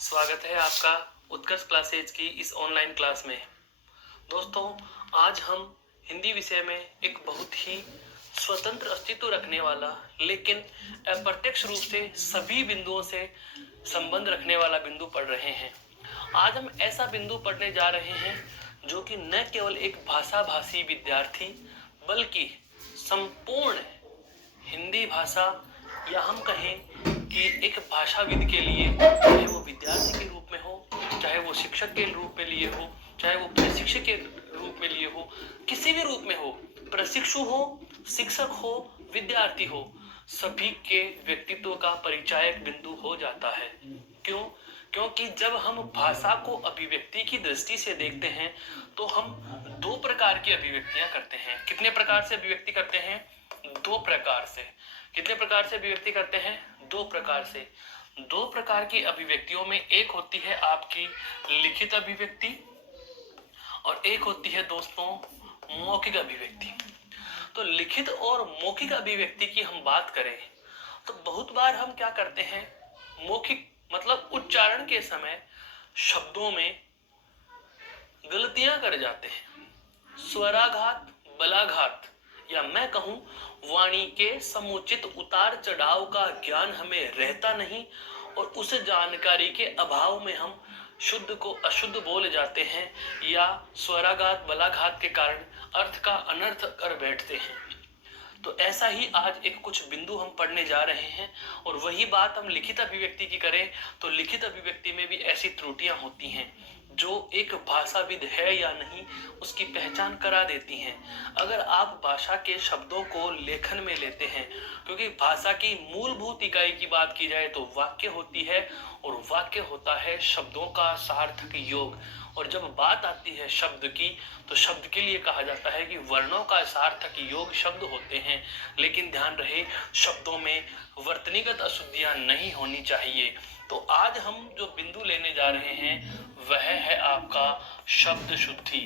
स्वागत है आपका उत्कर्ष क्लासेज की इस ऑनलाइन क्लास में। दोस्तों, आज हम हिंदी विषय में एक बहुत ही स्वतंत्र अस्तित्व रखने वाला लेकिन अप्रत्यक्ष रूप से सभी बिंदुओं से संबंध रखने वाला बिंदु पढ़ रहे हैं। आज हम ऐसा बिंदु पढ़ने जा रहे हैं जो कि न केवल एक भाषा भाषी विद्यार्थी बल्कि संपूर्ण हिंदी भाषा या हम कहें कि एक भाषाविद के लिए, चाहे वो विद्यार्थी के रूप में हो, चाहे वो शिक्षक के रूप में लिए हो, चाहे वो प्रशिक्षक के रूप में लिए हो, किसी भी रूप में हो, प्रशिक्षु हो, शिक्षक हो, विद्यार्थी हो, सभी के व्यक्तित्व का परिचायक बिंदु हो जाता है। क्यों? क्योंकि जब हम भाषा को अभिव्यक्ति की दृष्टि से देखते हैं तो हम दो प्रकार की अभिव्यक्तियां करते हैं। कितने प्रकार से अभिव्यक्ति करते हैं? दो प्रकार से। कितने प्रकार से अभिव्यक्ति करते हैं? दो प्रकार से। दो प्रकार की अभिव्यक्तियों में एक होती है आपकी लिखित अभिव्यक्ति और एक होती है दोस्तों मौखिक अभिव्यक्ति। तो लिखित और मौखिक अभिव्यक्ति की हम बात करें तो बहुत बार हम क्या करते हैं, मौखिक मतलब उच्चारण के समय शब्दों में गलतियां कर जाते हैं। स्वराघात, बलाघात या मैं कहूं वाणी के समुचित उतार चढ़ाव का ज्ञान हमें रहता नहीं और उस जानकारी के अभाव में हम शुद्ध को अशुद्ध बोल जाते हैं या स्वराघात बलाघात के कारण अर्थ का अनर्थ कर बैठते हैं। तो ऐसा ही आज एक कुछ बिंदु हम पढ़ने जा रहे हैं और वही बात हम लिखित अभिव्यक्ति की करें तो लिखित अभिव्यक्ति में भी ऐसी त्रुटियां होती हैं जो एक भाषाविद है या नहीं उसकी पहचान करा देती हैं। अगर आप भाषा के शब्दों को लेखन में लेते हैं, क्योंकि भाषा की मूलभूत इकाई की बात की जाए तो वाक्य होती है और वाक्य होता है शब्दों का सार्थक योग। और जब बात आती है शब्द की तो शब्द के लिए कहा जाता है कि वर्णों का सार्थक योग शब्द होते हैं, लेकिन ध्यान रहे शब्दों में वर्तनीगत अशुद्धियां नहीं होनी चाहिए। तो आज हम जो बिंदु लेने जा रहे हैं वह है आपका शब्द शुद्धि।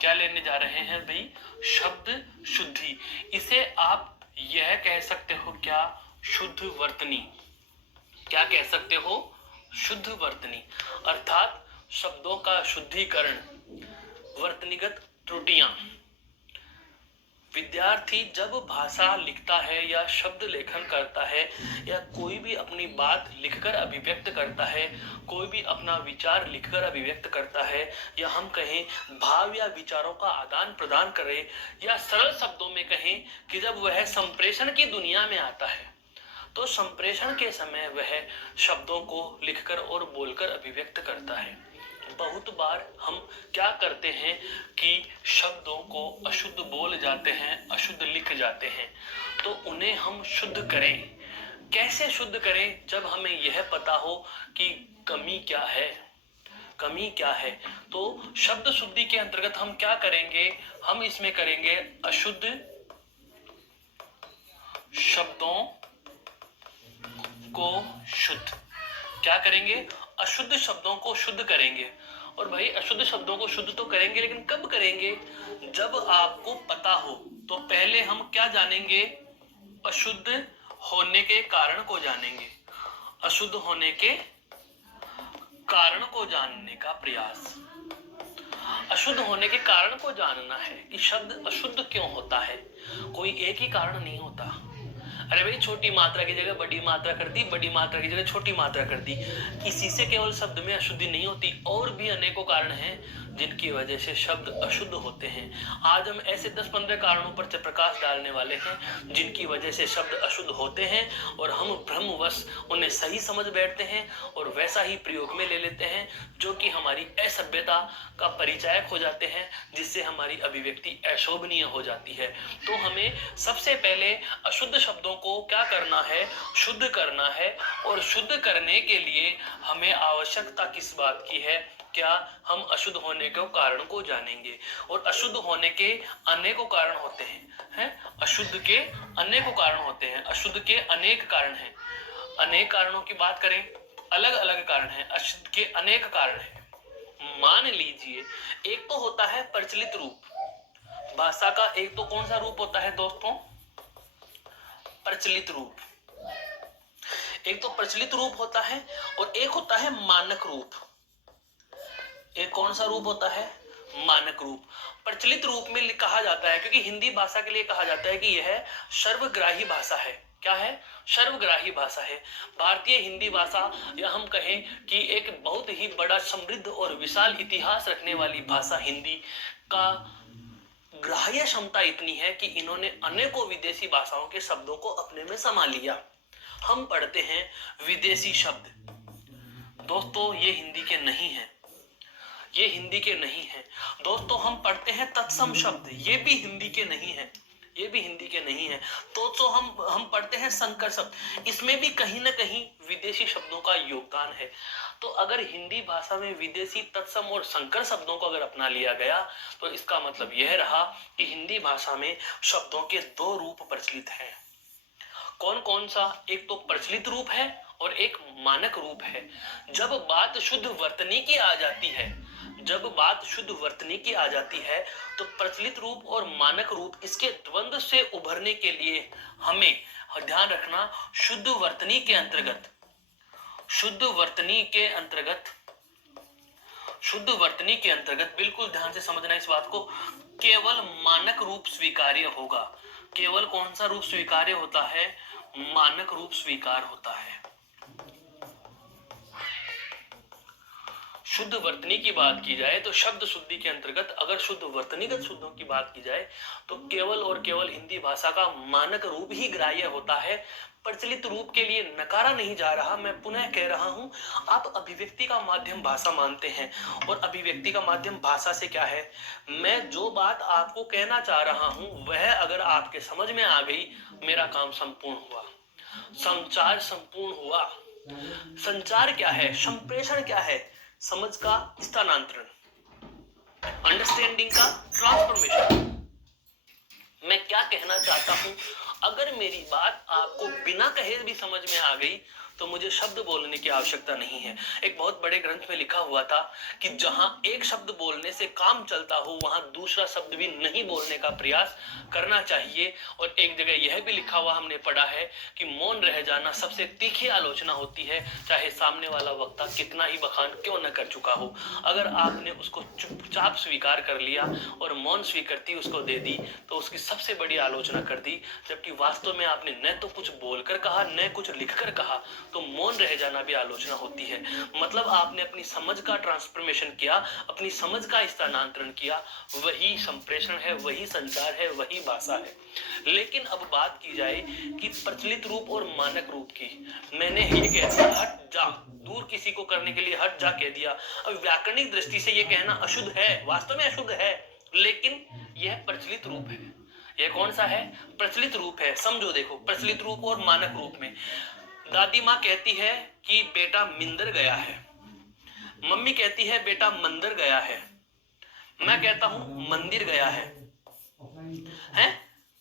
क्या लेने जा रहे हैं भाई? शब्द शुद्धि। इसे आप यह कह सकते हो क्या? शुद्ध वर्तनी। क्या कह सकते हो? शुद्ध वर्तनी, अर्थात शब्दों का शुद्धिकरण, वर्तनीगत त्रुटियां। विद्यार्थी जब भाषा लिखता है या शब्द लेखन करता है या कोई भी अपनी बात लिखकर अभिव्यक्त करता है, कोई भी अपना विचार लिखकर अभिव्यक्त करता है या हम कहें भाव या विचारों का आदान प्रदान करे या सरल शब्दों में कहें कि जब वह संप्रेषण की दुनिया में आता है तो संप्रेषण के समय वह शब्दों को लिखकर और बोलकर अभिव्यक्त करता है। बहुत बार हम क्या करते हैं कि शब्दों को अशुद्ध बोल जाते हैं, अशुद्ध लिख जाते हैं। तो उन्हें हम शुद्ध करें। कैसे शुद्ध करें? जब हमें यह पता हो कि कमी क्या है, कमी क्या है। तो शब्द शुद्धि के अंतर्गत हम क्या करेंगे? हम इसमें करेंगे अशुद्ध शब्दों को शुद्ध। क्या करेंगे? अशुद्ध शब्दों को शुद्ध करेंगे। और भाई अशुद्ध शब्दों को शुद्ध तो करेंगे, लेकिन कब करेंगे? जब आपको पता हो। तो पहले हम क्या जानेंगे? अशुद्ध होने के कारण को जानेंगे। अशुद्ध होने के कारण को जानने का प्रयास। अशुद्ध होने के कारण को जानना है कि शब्द अशुद्ध क्यों होता है। कोई एक ही कारण नहीं होता। अरे भाई छोटी मात्रा की जगह बड़ी मात्रा कर दी, बड़ी मात्रा की जगह छोटी मात्रा कर दी, इसी से केवल शब्द में अशुद्धि नहीं होती। और भी अनेकों कारण हैं जिनकी वजह से शब्द अशुद्ध होते हैं। आज हम ऐसे 10-15 कारणों पर प्रकाश डालने वाले हैं जिनकी वजह से शब्द अशुद्ध होते हैं और हम भ्रमवश उन्हें सही समझ बैठते हैं और वैसा ही प्रयोग में ले लेते हैं, जो कि हमारी असभ्यता का परिचायक हो जाते हैं, जिससे हमारी अभिव्यक्ति अशोभनीय हो जाती है। तो हमें सबसे पहले अशुद्ध शब्दों को क्या करना है? शुद्ध करना है। और शुद्ध करने के लिए हमें आवश्यकता किस बात की है? क्या हम अशुद्ध होने के कारण को जानेंगे। और अशुद्ध होने के अनेकों कारण होते हैं, अशुद्ध के अनेकों कारण होते हैं, अशुद्ध के अनेक कारण हैं। अनेक कारणों की बात करें, अलग अलग कारण हैं, अशुद्ध के अनेक कारण हैं। मान लीजिए एक तो होता है प्रचलित रूप। भाषा का एक तो कौन सा रूप होता है दोस्तों? प्रचलित रूप। एक तो प्रचलित रूप होता है और एक होता है मानक रूप। एक कौन सा रूप होता है? मानक रूप। प्रचलित रूप में कहा जाता है, क्योंकि हिंदी भाषा के लिए कहा जाता है कि यह सर्वग्राही भाषा है। क्या है? सर्वग्राही भाषा है। भारतीय हिंदी भाषा, या हम कहें कि एक बहुत ही बड़ा समृद्ध और विशाल इतिहास रखने वाली भाषा हिंदी का ग्राह्य क्षमता इतनी है कि इन्होंने अनेकों विदेशी भाषाओं के शब्दों को अपने में समा लिया। हम पढ़ते हैं विदेशी शब्द, दोस्तों ये हिंदी के नहीं है, ये हिंदी के नहीं है। दोस्तों हम पढ़ते हैं तत्सम शब्द, ये भी हिंदी के नहीं है, ये भी हिंदी के नहीं है। तो हम पढ़ते हैं संकर शब्द, इसमें भी कहीं ना कहीं विदेशी शब्दों का योगदान है। तो अगर हिंदी भाषा में विदेशी तत्सम और संकर शब्दों को अगर अपना लिया गया तो इसका मतलब यह रहा कि हिंदी भाषा में शब्दों के दो रूप प्रचलित हैं। कौन कौन सा? एक तो प्रचलित रूप है और एक मानक रूप है। जब बात शुद्ध वर्तनी की आ जाती है, जब बात शुद्ध वर्तनी की आ जाती है तो प्रचलित रूप और मानक रूप, इसके द्वंद्व से उभरने के लिए हमें ध्यान रखना, शुद्ध वर्तनी के अंतर्गत, शुद्ध वर्तनी के अंतर्गत, शुद्ध वर्तनी के अंतर्गत, बिल्कुल ध्यान से समझना इस बात को, केवल मानक रूप स्वीकार्य होगा। केवल कौन सा रूप स्वीकार्य होता है? मानक रूप स्वीकार होता है। शुद्ध वर्तनी की बात की जाए तो शब्द शुद्धि के अंतर्गत अगर शुद्ध वर्तनीगत शुद्धों की बात की जाए तो केवल और केवल हिंदी भाषा का मानक रूप ही ग्राह्य होता है। प्रचलित रूप के लिए नकारा नहीं जा रहा, मैं पुनः कह रहा हूं, आप अभिव्यक्ति का माध्यम भाषा मानते हैं और अभिव्यक्ति का माध्यम भाषा से क्या है? मैं जो बात आपको कहना चाह रहा हूं वह अगर आपके समझ में आ गई, मेरा काम संपूर्ण हुआ, संचार संपूर्ण हुआ। संचार क्या है? संप्रेषण क्या है? समझ का स्थानांतरण, अंडरस्टैंडिंग का ट्रांसफॉर्मेशन। मैं क्या कहना चाहता हूं, अगर मेरी बात आपको बिना कहे भी समझ में आ गई तो मुझे शब्द बोलने की आवश्यकता नहीं है। एक बहुत बड़े ग्रंथ में लिखा हुआ था कि जहां एक शब्द बोलने से काम चलता हो वहां दूसरा शब्द भी नहीं बोलने का प्रयास करना चाहिए। और एक जगह यह भी लिखा हुआ हमने पढ़ा है कि मौन रह जाना सबसे तीखी आलोचना होती है, चाहे सामने वाला वक्ता कितना ही बखान क्यों न कर चुका हो। अगर आपने उसको चुपचाप स्वीकार कर लिया और मौन स्वीकृति उसको दे दी तो उसकी सबसे बड़ी आलोचना कर दी, जबकि वास्तव में आपने न तो कुछ बोलकर कहा न कुछ लिखकर कहा, तो मौन रह जाना भी आलोचना होती है। मतलब आपने अपनी समझ का ट्रांसफॉर्मेशन किया, अपनी समझ का स्थानांतरण किया, वही संप्रेषण है, वही संचार है, वही भाषा है। लेकिन अब बात की जाए कि प्रचलित रूप और मानक रूप की, मैंने ये कह दिया हट जा, दूर किसी को करने के लिए हट जा कह दिया। अब व्याकरणिक दृष्टि से ये कहना अशुद्ध है, वास्तव में अशुद्ध है, लेकिन यह प्रचलित रूप है। यह कौन सा है? प्रचलित रूप है। समझो, देखो, प्रचलित रूप और मानक रूप में दादी माँ कहती है कि बेटा मिंदर गया है, मम्मी कहती है बेटा मंदिर गया है, मैं कहता हूं मंदिर गया है,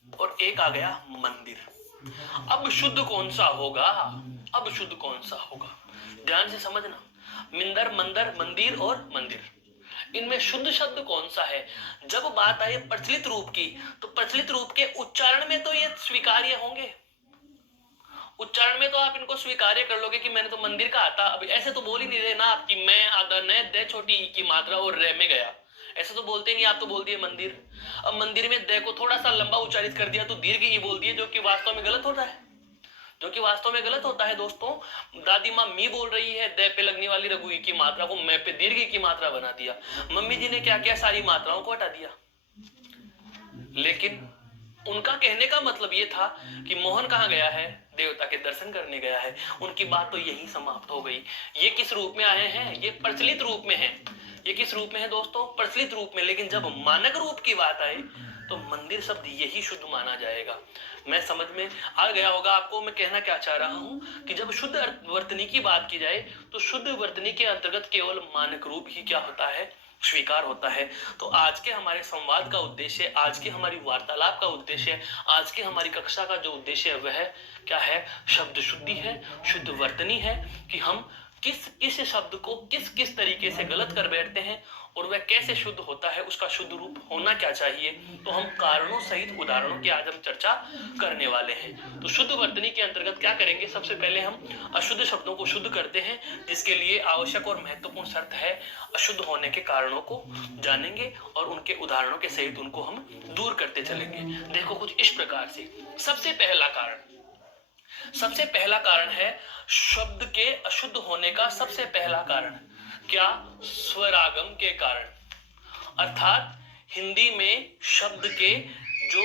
और एक आ गया मंदिर। अब शुद्ध कौन सा होगा? अब शुद्ध कौन सा होगा? ध्यान से समझना, मिंदर, मंदिर, मंदिर और मंदिर, इनमें शुद्ध शब्द कौन सा है? जब बात आए प्रचलित रूप की तो प्रचलित रूप के उच्चारण में तो ये स्वीकार्य होंगे, उच्चारण में तो आप इनको स्वीकार्य कर लोगे कि मैंने तो मंदिर कहा था। अब ऐसे तो बोल ही नहीं रहे ना आप कि मैं आधा न दे छोटी ई की मात्रा और रे में गया, ऐसे तो बोलते नहीं, आप तो बोल दिए मंदिर। अब मंदिर में दे को थोड़ा सा लंबा उच्चारित कर दिया तो दीर्घ ई बोल दिए, जो कि वास्तव में गलत होता है, जो कि वास्तव में गलत होता है। दोस्तों, दादी माँ मी बोल रही है, दे पे लगने वाली रघु ई की मात्रा को मैं पे दीर्घ ई की मात्रा बना दिया। मम्मी जी ने क्या किया? सारी मात्राओं को हटा दिया। लेकिन उनका कहने का मतलब ये था कि मोहन कहाँ गया है? देवता के दर्शन करने गया है। उनकी बात तो यही समाप्त हो गई। ये किस रूप में आए हैं? ये प्रचलित रूप में है। ये किस रूप में है दोस्तों? प्रचलित रूप में। लेकिन जब मानक रूप की बात आए तो मंदिर शब्द यही शुद्ध माना जाएगा। मैं समझ में आ गया होगा आपको मैं कहना क्या चाह रहा हूं कि जब शुद्ध वर्तनी की बात की जाए तो शुद्ध वर्तनी के अंतर्गत केवल मानक रूप ही क्या होता है? स्वीकार होता है। तो आज के हमारे संवाद का उद्देश्य, आज की हमारी वार्तालाप का उद्देश्य, आज की हमारी कक्षा का जो उद्देश्य है वह क्या है? शब्द शुद्धि है, शुद्ध वर्तनी है, कि हम किस किस शब्द को किस किस तरीके से गलत कर बैठते हैं और वह कैसे शुद्ध होता है, उसका शुद्ध रूप होना क्या चाहिए, तो हम कारणों सहित उदाहरणों की आज हम चर्चा करने वाले हैं। तो शुद्ध वर्तनी के अंतर्गत क्या करेंगे, सबसे पहले हम अशुद्ध शब्दों को शुद्ध करते हैं, जिसके लिए आवश्यक और महत्वपूर्ण शर्त है अशुद्ध होने के कारणों को जानेंगे और उनके उदाहरणों के सहित उनको हम दूर करते चलेंगे। देखो कुछ इस प्रकार से, सबसे पहला कारण है शब्द के अशुद्ध होने का सबसे पहला कारण क्या, स्वरागम के कारण। अर्थात हिंदी में शब्द के जो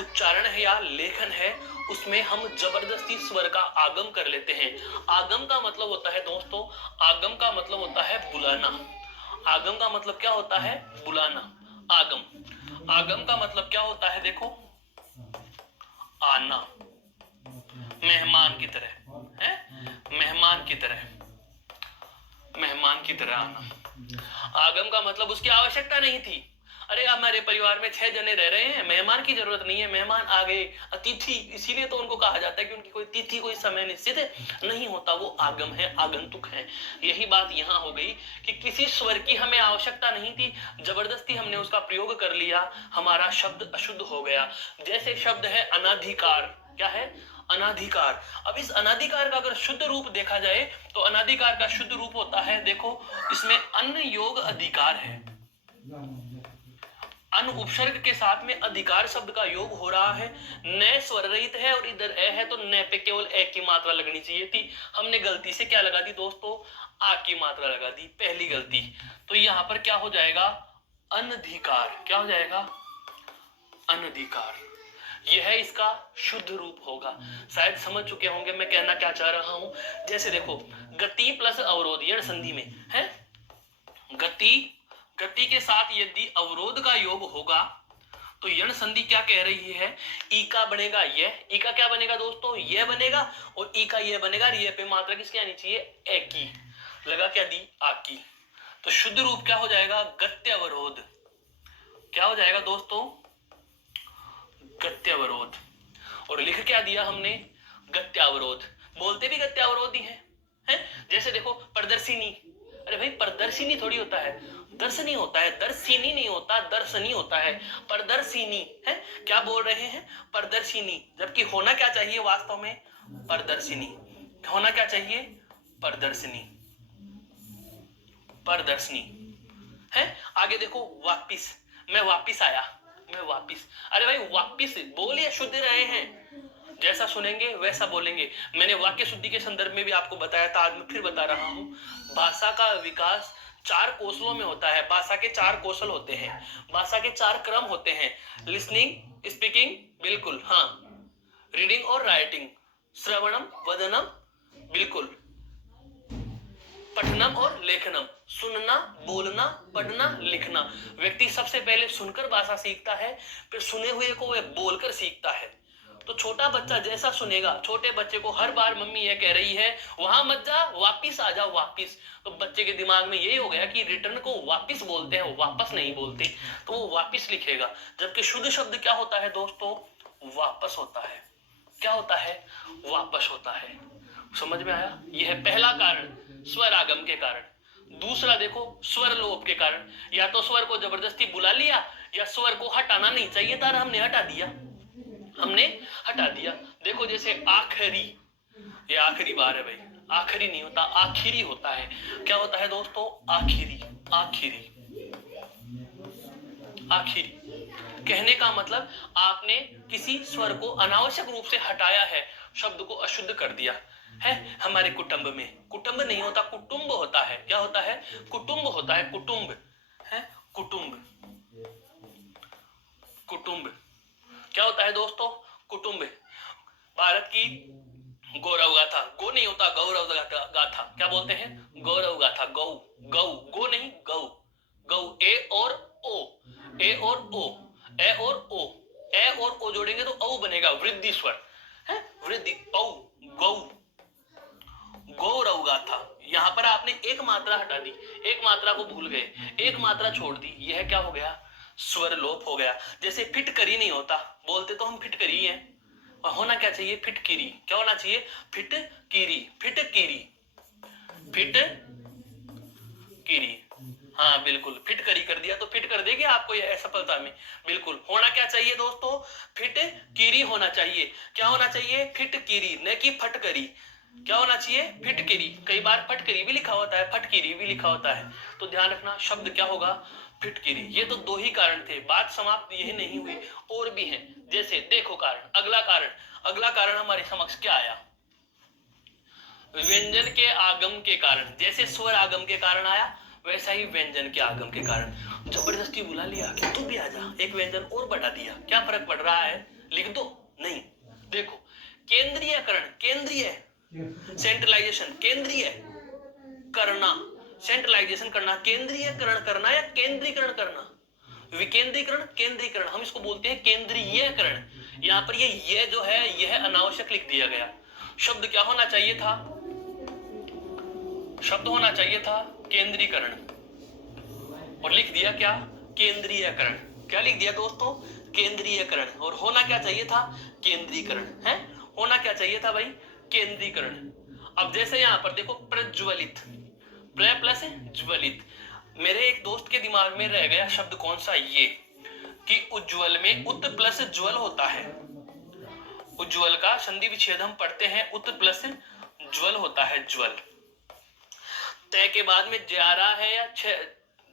उच्चारण है या लेखन है उसमें हम जबरदस्ती स्वर का आगम कर लेते हैं। आगम का मतलब होता है दोस्तों, आगम का मतलब होता है बुलाना। आगम का मतलब क्या होता है, बुलाना। आगम का मतलब क्या होता है, देखो, आना, मेहमान की तरह है, मेहमान की तरह आना। आगम का मतलब उसकी आवश्यकता नहीं थी। अरे हमारे परिवार में 6 जने रह रहे हैं, मेहमान की जरूरत नहीं है, मेहमान आ गए, अतिथि, इसीलिए तो उनको कहा जाता है कि उनकी कोई तिथि, कोई समय निश्चित नहीं होता, वो आगम है, आगंतुक है। यही बात यहाँ हो गई कि किसी स्वर की हमें आवश्यकता नहीं थी, जबरदस्ती हमने उसका प्रयोग कर लिया, हमारा शब्द अशुद्ध हो गया। जैसे शब्द है अनाधिकार, क्या है, अनाधिकार। अब इस अनाधिकार का अगर शुद्ध रूप देखा जाए तो अनाधिकार का शुद्ध रूप होता है, देखो इसमें अन्न योग अधिकार है, अन उपसर्ग के साथ में अधिकार शब्द का योग हो रहा है, न स्वर रहित है और इधर ए है तो न पे केवल ए की मात्रा लगनी चाहिए थी, हमने गलती से क्या लगा दी दोस्तों, आ की मात्रा लगा दी, पहली गलती। तो यहां पर क्या हो जाएगा, अनधिकार, क्या हो जाएगा, अनधिकार। यह इसका शुद्ध रूप होगा। शायद समझ चुके होंगे मैं कहना क्या चाह रहा हूं। जैसे देखो गति प्लस अवरोध यण संधि में है, गति के साथ यदि अवरोध का योग होगा तो यण संधि क्या कह रही है, ई का बनेगा यह, ई का क्या बनेगा दोस्तों, यह बनेगा, और ई का यह बनेगा, ये पे मात्रा किसकी आनी चाहिए, ए की, लगा क्या दी, आ की। तो शुद्ध रूप क्या हो जाएगा, गत्य अवरोध। क्या हो जाएगा दोस्तों, गत्यावरोध। और लिख क्या दिया हमने, गत्यावरोध। बोलते भी गत्यावरोध ही है? जैसे देखो प्रदर्शिनी, अरे भाई प्रदर्शिनी थोड़ी होता है, दर्शनी होता है, दर्शिनी नहीं होता, दर्शनी होता है, प्रदर्शिनी है। क्या बोल रहे हैं, प्रदर्शिनी, जबकि होना क्या चाहिए वास्तव में, प्रदर्शिनी। होना क्या चाहिए, प्रदर्शनी, प्रदर्शनी है। आगे देखो वापिस, मैं वापिस आया, मैं वापिस। अरे भाई वापिस बोलिए, शुद्ध रहे हैं, जैसा सुनेंगे वैसा बोलेंगे। मैंने वाक्य शुद्धि के संदर्भ में भी आपको बताया था, आज मैं फिर बता रहा हूं। भाषा का विकास 4 कौशलों में होता है। भाषा के 4 कौशल होते हैं, भाषा के 4 क्रम होते हैं, लिसनिंग, स्पीकिंग, बिल्कुल हाँ, रीडिंग और राइटिंग, श्रवणम, वदनम, बिल्कुल, पठनम और लेखनम, सुनना, बोलना, पढ़ना, लिखना। व्यक्ति सबसे पहले सुनकर भाषा सीखता है, फिर सुने हुए को वह बोलकर सीखता है। तो छोटा बच्चा जैसा सुनेगा, छोटे बच्चे को हर बार मम्मी ये कह रही है वहां मत जा, वापिस आ जा, वापिस, तो बच्चे के दिमाग में यही हो गया कि रिटर्न को वापिस बोलते हैं, वापस नहीं बोलते, तो वो वापिस लिखेगा। जबकि शुद्ध शब्द क्या होता है दोस्तों, वापस होता है। क्या होता है, वापस होता है। समझ में आया, यह है पहला कारण, स्वर आगम के कारण। दूसरा देखो स्वर लोप के कारण, या तो स्वर को जबरदस्ती बुला लिया या स्वर को हटाना नहीं चाहिए था, हमने हटा दिया, हमने हटा दिया। देखो जैसे आखिरी, ये आखिरी बार है भाई, आखिरी नहीं होता, आखिरी होता है। क्या होता है दोस्तों, आखिरी, आखिरी, आखिरी। कहने का मतलब आपने किसी स्वर को अनावश्यक रूप से हटाया है, शब्द को अशुद्ध कर दिया है। हमारे कुटुंब में कुटुंब नहीं होता, कुटुंब होता है। क्या होता है, कुटुंब होता है, कुटुंब है, कुटुंब, कुटुंब। क्या होता है दोस्तों, कुटुंब। भारत की गौरव गाथा, गो नहीं होता, गौरव गाथा। क्या बोलते हैं, गौरव गाथा, गौ, गौ, गो नहीं, गौ, गौ, ए और ओ, ए और ओ, ए और ओ, ए और ओ जोड़ेंगे तो औ बनेगा, वृद्धि स्वर है, वृद्धि, औ, गौ, गौरव गाथा। यहां पर आपने एक मात्रा हटा दी, एक मात्रा को भूल गए, एक मात्रा छोड़ दी, यह क्या हो गया, स्वर लोप हो गया। जैसे फिटकरी नहीं होता, बोलते तो हम फिटकरी हैं, और होना क्या चाहिए, फिटकिरी। क्या होना चाहिए, फिटकिरी, फिटकिरी, फिट कीरी। हाँ बिल्कुल, फिट करी कर दिया तो फिट कर देगी आपको ये असफलता में। बिल्कुल, होना क्या चाहिए दोस्तों, फिट कीरी होना चाहिए। क्या होना चाहिए, फिट कीरी, न कि फट करी। क्या होना चाहिए, फिट कीरी। कई बार फट करी भी लिखा होता है, फट कीरी भी लिखा होता है, तो ध्यान रखना शब्द क्या होगा, फिट कीरी। ये तो दो ही कारण थे, बात समाप्त यही नहीं हुई, और भी हैं। जैसे देखो कारण, अगला कारण हमारे समक्ष क्या आया, व्यंजन के आगम के कारण। जैसे स्वर आगम के कारण आया, वैसा ही व्यंजन के आगम के कारण। जबरदस्ती बुला लिया कि तू भी आजा, एक व्यंजन और बढ़ा दिया, क्या फर्क पड़ रहा है, लिख दो नहीं। देखो, केंद्रीयकरण, केंद्रीय, सेंट्रलाइजेशन, केंद्रीय करना, सेंट्रलाइजेशन करना, केंद्रीयकरण करना या केंद्रीकरण करना, विकेंद्रीकरण, केंद्रीकरण, हम इसको बोलते हैं केंद्रीयकरण। यहां पर ये जो है यह अनावश्यक लिख दिया गया। शब्द क्या होना चाहिए था, शब्द होना चाहिए था केंद्रीकरण, और लिख दिया क्या, केंद्रीयकरण। क्या लिख दिया दोस्तों, केंद्रीयकरण। और होना क्या चाहिए था, केंद्रीकरण है। होना क्या चाहिए था भाई, केंद्रीकरण। अब जैसे यहां पर देखो, प्रज्वलित, प्र प्लस ज्वलित। मेरे एक दोस्त के दिमाग में रह गया शब्द कौन सा, ये कि उज्ज्वल में उत प्लस ज्वल होता है। उज्ज्वल का संधि विच्छेद हम पढ़ते हैं, उत प्लस ज्वल होता है, ज्वल। तय के बाद में ज आ रहा है या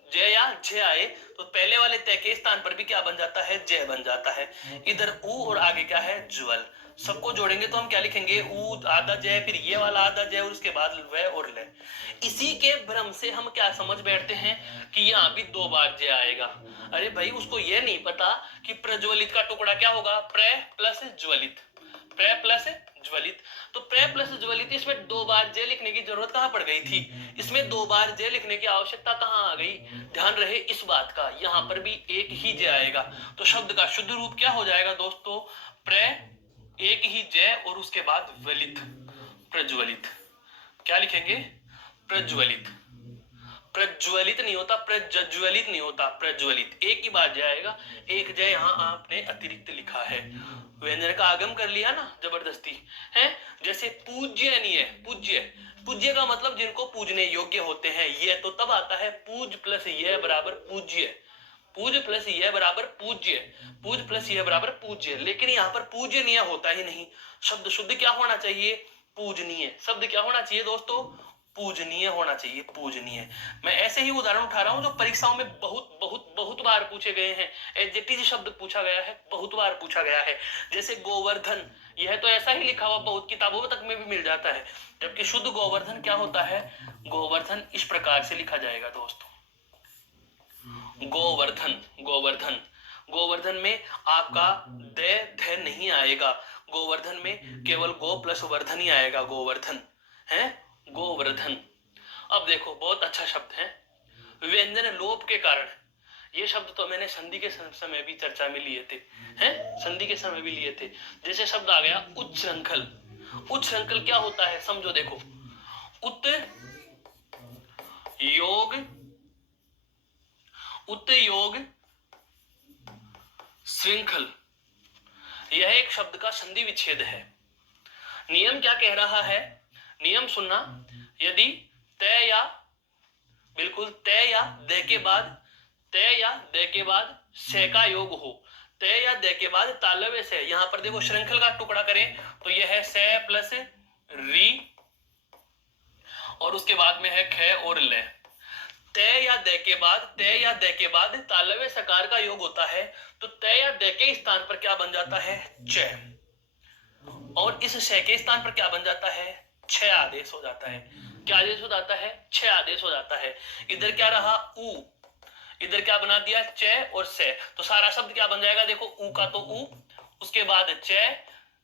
जय या झ आए, तो पहले वाले तय के स्थान पर भी क्या बन जाता है, जय बन जाता है। इधर ऊ और आगे क्या है, ज्वल। सबको जोड़ेंगे तो हम क्या लिखेंगे, ऊ आधा जय, फिर ये वाला आधा जय, और उसके बाद व और ल। इसी के भ्रम से हम क्या समझ बैठते हैं कि यहाँ भी दो बार जय आएगा। अरे भाई, उसको ये नहीं पता कि प्रज्वलित का टुकड़ा क्या होगा, प्र प्लस ज्वलित, प्र प्लस ज्वलित। तो प्र प्लस ज्वलित, इसमें दो बार जय लिखने की जरूरत कहां पड़ गई थी, इसमें दो बार जय लिखने की आवश्यकता कहां आ गई। ध्यान रहे इस बात का, यहां पर भी एक ही जय आएगा। तो शब्द का शुद्ध रूप क्या हो जाएगा दोस्तों, प्र एक ही जय और उसके बाद वलित, प्रज्वलित। क्या लिखेंगे, प्रज्वलित। प्रज्वलित नहीं होता, प्रज्वलित नहीं होता, प्रज्वलित। एक ही बार जय आएगा, एक जय यहाँ आपने अतिरिक्त लिखा है। व्यंजन का आगम कर लिया ना जबरदस्ती है। जैसे पूज्यनीय, पूज्य, पूज्य का मतलब जिनको पूजने योग्य होते हैं। ये तो तब आता है, पूज प्लस यह बराबर पूज्य, पूज प्लस यह बराबर पूज्य, पूज प्लस यह बराबर पूज्य। लेकिन यहाँ पर पूजनीय होता ही नहीं। शब्द शुद्ध क्या होना चाहिए, पूजनीय। शब्द क्या होना चाहिए दोस्तों, पूजनीय होना चाहिए, पूजनीय। मैं ऐसे ही उदाहरण उठा रहा हूं जो परीक्षाओं में बहुत बहुत बहुत बार पूछे गए हैं। एडजेक्टिव शब्द पूछा गया है, बहुत बार पूछा गया है। जैसे गोवर्धन, यह तो ऐसा ही लिखा हुआ बहुत किताबों तक में भी मिल जाता है। जबकि शुद्ध गोवर्धन क्या होता है, गोवर्धन इस प्रकार से लिखा जाएगा दोस्तों, गोवर्धन, गोवर्धन। गोवर्धन में आपका द ध नहीं आएगा, गोवर्धन में केवल गो प्लस वर्धन ही आएगा, गोवर्धन है, गोवर्धन। अब देखो, बहुत अच्छा शब्द है, व्यंजन लोप के कारण। ये शब्द तो मैंने संधि के समय भी चर्चा में लिए थे, हैं, संधि के समय भी लिए थे। जैसे शब्द आ गया उच्छृंखल। उच्छृंखल क्या होता है समझो, देखो, उत योग, उत योग श्रृंखल, यह एक शब्द का संधि विच्छेद है। नियम क्या कह रहा है, नियम सुनना, यदि तय या, बिल्कुल तय या दे के बाद, तय या दे के बाद से का योग हो, तय या दे के बाद तालव्य से। यहां पर देखो श्रृंखल का टुकड़ा करें तो यह है से प्लस री, और उसके बाद में है ख और ल। तय या दे के बाद, तय या दे के बाद तालव्य सकार का योग होता है, तो तय या दे के स्थान पर क्या बन जाता है, च, और इस श के स्थान पर क्या बन जाता है, छ आदेश हो जाता है। क्या आदेश हो जाता है, छ आदेश हो जाता है। इधर क्या रहा, उ, इधर क्या बना दिया, च और से। तो सारा शब्द क्या बन जाएगा, देखो उ का तो उ, उसके बाद च,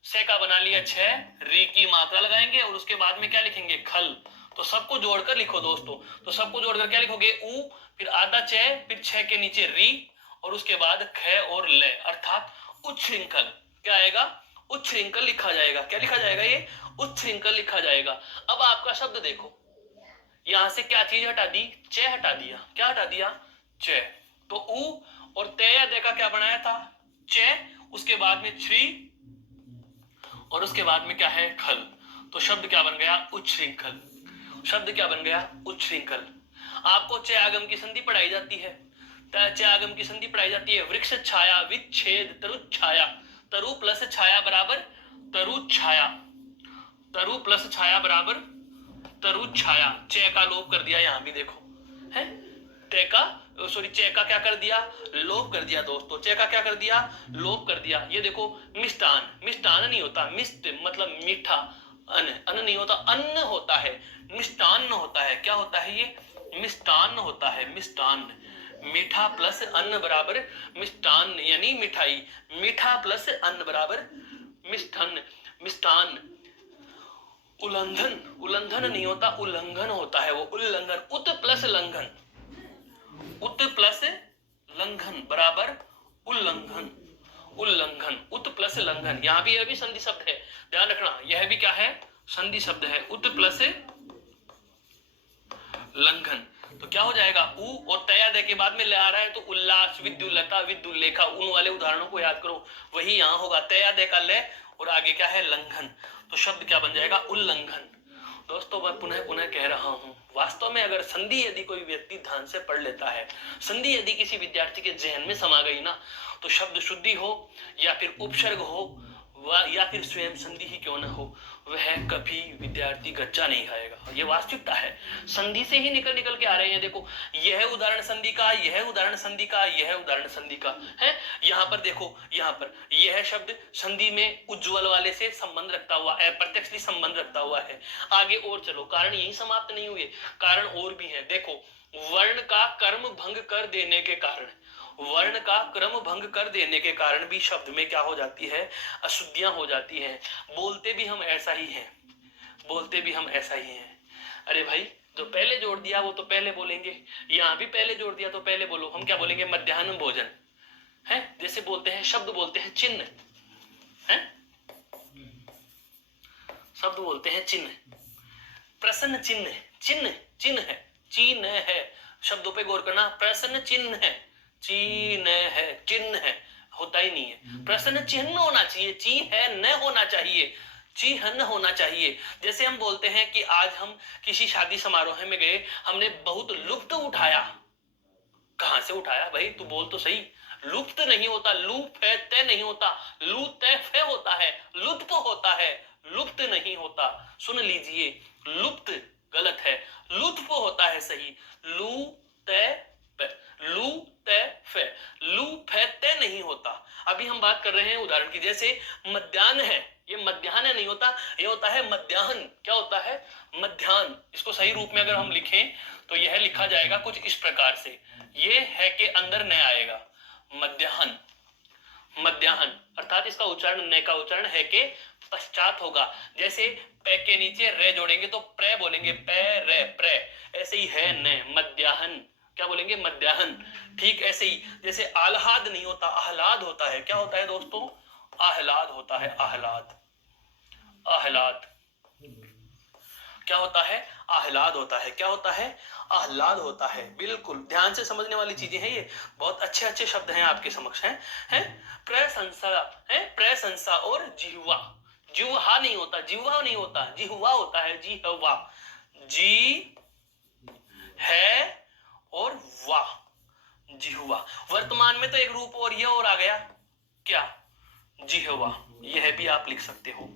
से का बना लिया छ, री की मात्रा लगाएंगे और उसके बाद में क्या लिखेंगे, खल। तो सबको जोड़कर लिखो दोस्तों, तो सबको जोड़कर क्या लिखोगे, उ, फिर आधा च, फिर छ के नीचे री, और उसके बाद ख और ल, अर्थात उच्छृंखल। क्या आएगा, उच्छृंखल लिखा जाएगा। क्या लिखा जाएगा, ये उच्छृंखल लिखा जाएगा। अब आपका शब्द देखो, यहां से क्या चीज हटा दी, च हटा दिया। क्या हटा दिया, च। तो उ और तय या दे का क्या बनाया था, च, उसके बाद में श्री, और उसके बाद में क्या है, खल। तो शब्द क्या बन गया, उच्छृंखल। शब्द क्या बन गया? उच्छृंखल। आपको च आगम की संधि पढ़ाई जाती है, च आगम की संधि पढ़ाई जाती है। वृक्ष छाया विच्छेद तरु छाया, तरु प्लस छाया बराबर तरु छाया, तरु प्लस छाया बराबर तरु छाया। च का लोप कर दिया, यहां भी देखो है च का क्या कर दिया? लोप कर दिया दोस्तों। च का क्या कर दिया? लोप कर दिया। ये देखो मिष्टान, मिष्टान नहीं होता, मिष्ट मतलब मीठा, अन्न नहीं होता, अन्न होता है, मिष्टान्न होता है। क्या होता है ये? मिष्टान्न होता है, मिष्टान्न। मीठा प्लस अन्न बराबर मिष्टान्न यानी मिठाई, मीठा प्लस अन्न बराबर मिष्ठान्न, मिष्टान्न। उल्लंघन, उल्लंघन नहीं होता, उल्लंघन होता है वो, उल्लंघन। उत प्लस लंघन, उत प्लस लंघन बराबर उल्लंघन, उल्लंघन। उत प्लस लंघन, यहां भी यह भी संधि शब्द है, ध्यान रखना, यह भी क्या है? संधि शब्द है। उत प्लस लंघन तो क्या हो जाएगा? उ और तया दे के बाद में ले आ रहा है तो उल्लास, विद्युल्लता, विद्युल्लेखा, उन वाले उदाहरणों को याद करो, वही यहां होगा। तया दे का ले और आगे क्या है? लंघन। तो शब्द क्या बन जाएगा? उल्लंघन। दोस्तों मैं पुनः पुनः कह रहा हूं, वास्तव में अगर संधि यदि कोई व्यक्ति ध्यान से पढ़ लेता है, संधि यदि किसी विद्यार्थी के जहन में समा गई ना, तो शब्द शुद्धि हो या फिर उपसर्ग हो या फिर स्वयं संधि ही क्यों ना हो, वह कभी विद्यार्थी गच्चा नहीं खाएगा। ये वास्तविकता है, संधि से ही निकल निकल के आ रहे हैं। देखो यह उदाहरण संधि का, यह उदाहरण संधि का, यह उदाहरण संधि का है। यहाँ पर देखो, यहाँ पर यह शब्द संधि में उज्ज्वल वाले से संबंध रखता हुआ, अप्रत्यक्ष संबंध रखता हुआ है। आगे और चलो, कारण यही समाप्त नहीं हुए, कारण और भी है। देखो वर्ण का कर्म भंग कर देने के कारण, वर्ण का क्रम भंग कर देने के कारण भी शब्द में क्या हो जाती है? अशुद्धियां हो जाती हैं। बोलते भी हम ऐसा ही हैं, बोलते भी हम ऐसा ही हैं। अरे भाई जो पहले जोड़ दिया वो तो पहले बोलेंगे, यहां भी पहले जोड़ दिया तो पहले बोलो। हम क्या बोलेंगे? मध्याह्न भोजन है। जैसे बोलते हैं, शब्द बोलते हैं चिन्ह है, शब्द बोलते हैं चिन्ह, प्रसन्न चिन्ह, चिन्ह चिन्ह है, चिन्ह है। शब्दों पे गौर करना, प्रसन्न चिन्ह है, चिन्ह है, चिन्ह है, होता ही नहीं है। प्रसन्न चिन्ह होना चाहिए, ची है न होना चाहिए, चिन्ह होना चाहिए। जैसे हम बोलते हैं कि आज हम किसी शादी समारोह में गए, हमने बहुत लुत्फ उठाया। कहां से उठाया भाई? तू बोल तो सही। लुप्त नहीं होता, लुप्त है तय नहीं होता, लू तय फे होता है, लुत्फ होता है, लुप्त नहीं होता। सुन लीजिए, लुप्त गलत है, लुत्फ होता है सही। लू तय लू तय फे, लू फे तय नहीं होता। अभी हम बात कर रहे हैं उदाहरण की, जैसे मध्याह्न है, ये मध्याह्न नहीं होता, ये होता है मध्याह्न। क्या होता है? मध्याह्न। इसको सही रूप में अगर हम लिखें तो यह लिखा जाएगा कुछ इस प्रकार से, ये है के अंदर न आएगा, मध्याह्न, मध्याह्न। अर्थात इसका उच्चारण न का उच्चारण है के पश्चात होगा। जैसे पे के नीचे रे जोड़ेंगे तो प्रे बोलेंगे, पे रे प्रे, ऐसे ही है न, मध्याह्न। क्या बोलेंगे? मध्याह्न। ठीक ऐसे ही जैसे आह्लाद नहीं होता, आह्लाद होता है। क्या होता है दोस्तों? आह्लाद होता है, आह्लाद, आह्लाद। क्या होता है? आह्लाद होता है। क्या होता है? आह्लाद होता है। बिल्कुल ध्यान से समझने वाली चीजें हैं ये, बहुत अच्छे अच्छे शब्द हैं आपके समक्ष हैं। प्रशंसा है, प्रशंसा और जिह्वा, जिह्वा नहीं होता, जिह्वा नहीं होता, जिह्वा होता है, जिह्वा, जी है और वाह, जिह्वा। वर्तमान में तो एक रूप और ये और आ गया, क्या? जिह्वा। यह भी आप लिख सकते हो,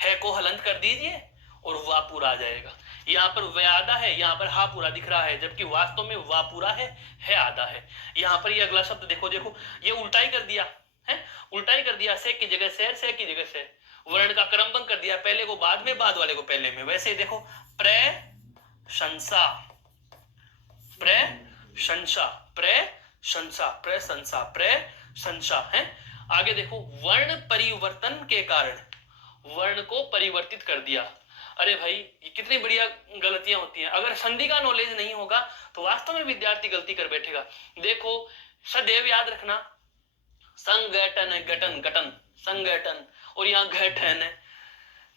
है को हलंत कर दीजिए और वा पूरा आ जाएगा। यहाँ पर वे आधा है, यहाँ पर हा पूरा दिख रहा है, जबकि वास्तव में वा पूरा है आधा है। यहाँ पर ये अगला शब्द देखो, देखो ये उल्टा ही कर दिया है, उल्टा ही कर दिया। से की जगह से, से की जगह से, वर्ण का क्रमबंध कर दिया, पहले को बाद में, बाद वाले को पहले में। वैसे देखो प्रशंसा, प्रशंसा, प्रशंसा, प्रशंसा, प्रशंसा है। आगे देखो वर्ण परिवर्तन के कारण, वर्ण को परिवर्तित कर दिया। अरे भाई ये कितनी बढ़िया गलतियां होती हैं। अगर संधि का नॉलेज नहीं होगा तो वास्तव में विद्यार्थी गलती कर बैठेगा। देखो सदैव याद रखना, संगठन, गठन, गठन, संगठन, और यहाँ गठन है।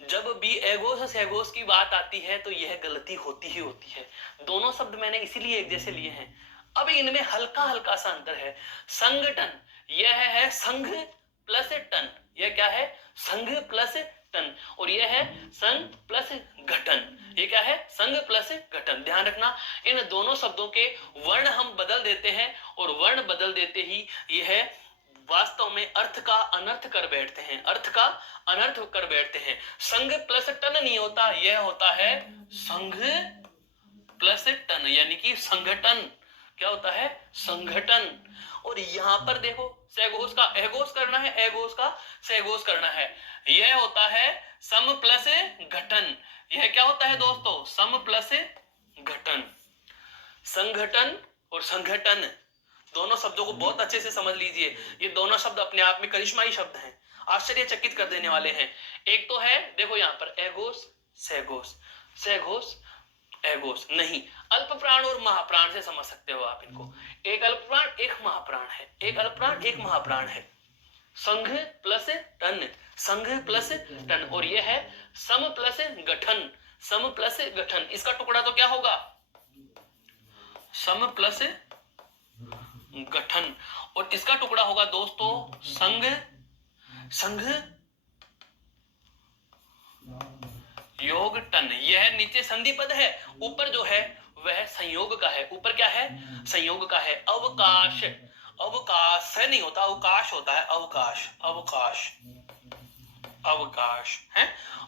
जब भी एगोस सेगोस की बात आती है तो यह गलती होती ही होती है। दोनों शब्द मैंने इसीलिए एक जैसे लिए हैं। अब इनमें हल्का हल्का सा अंतर है। संगठन यह है संघ प्लस टन, यह क्या है? संघ प्लस टन, और यह है संघ प्लस घटन। ये क्या है? संघ प्लस घटन। ध्यान रखना, इन दोनों शब्दों के वर्ण हम बदल देते हैं और वर्ण बदल देते ही यह वास्तव में अर्थ का अनर्थ कर बैठते हैं, अर्थ का अनर्थ कर बैठते हैं। संघ प्लस टन नहीं होता, यह होता है संघ प्लस टन, यानी कि संगठन। क्या होता है? संगठन। और यहां पर देखो, सहघोष का अघोष करना है, अघोष का सहघोष करना है। यह होता है सम प्लस घटन। यह क्या होता है दोस्तों? सम प्लस घटन। संगठन और संगठन दोनों शब्दों को बहुत अच्छे से समझ लीजिए। ये दोनों शब्द अपने आप में करिश्माई शब्द हैं, आश्चर्यचकित कर देने वाले हैं। एक तो है, देखो यहां पर अघोष सहघोष, सहघोष अघोष नहीं, अल्प प्राण और महाप्राण से समझ सकते हो आप इनको। एक अल्प प्राण एक महाप्राण है, एक अल्प प्राण एक महाप्राण है। संघ प्लस टन, संघ प्लस टन, और यह है सम प्लस गठन, सम प्लस गठन। इसका टुकड़ा तो क्या होगा? सम प्लस गठन, और इसका टुकड़ा होगा दोस्तों संघ, संघ योग टन। यह नीचे संधि पद है, ऊपर जो है वह संयोग का है। ऊपर क्या है? संयोग का है। अवकाश, अवकाश नहीं होता, अवकाश होता है, अवकाश, अवकाश, अवकाश है,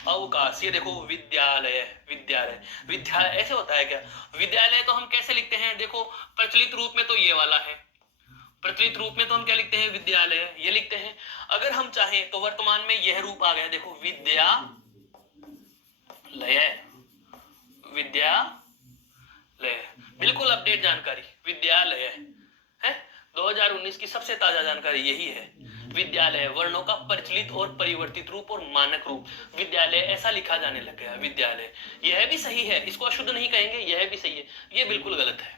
अवकाश। ये देखो विद्यालय, विद्यालय, विद्यालय ऐसे होता है क्या? विद्यालय तो हम कैसे लिखते हैं? देखो प्रचलित रूप में तो ये वाला है, प्रचलित रूप में तो हम क्या लिखते हैं? विद्यालय, ये लिखते हैं। अगर हम चाहें तो वर्तमान में यह रूप आ गया, देखो विद्यालय, विद्यालय, बिल्कुल अपडेट जानकारी, विद्यालय है। 2019 की सबसे ताजा जानकारी यही है। विद्यालय वर्णों का प्रचलित और परिवर्तित रूप और मानक रूप, विद्यालय ऐसा लिखा जाने लग गया, विद्यालय। यह भी सही है, इसको अशुद्ध नहीं कहेंगे, यह भी सही है। यह बिल्कुल गलत है,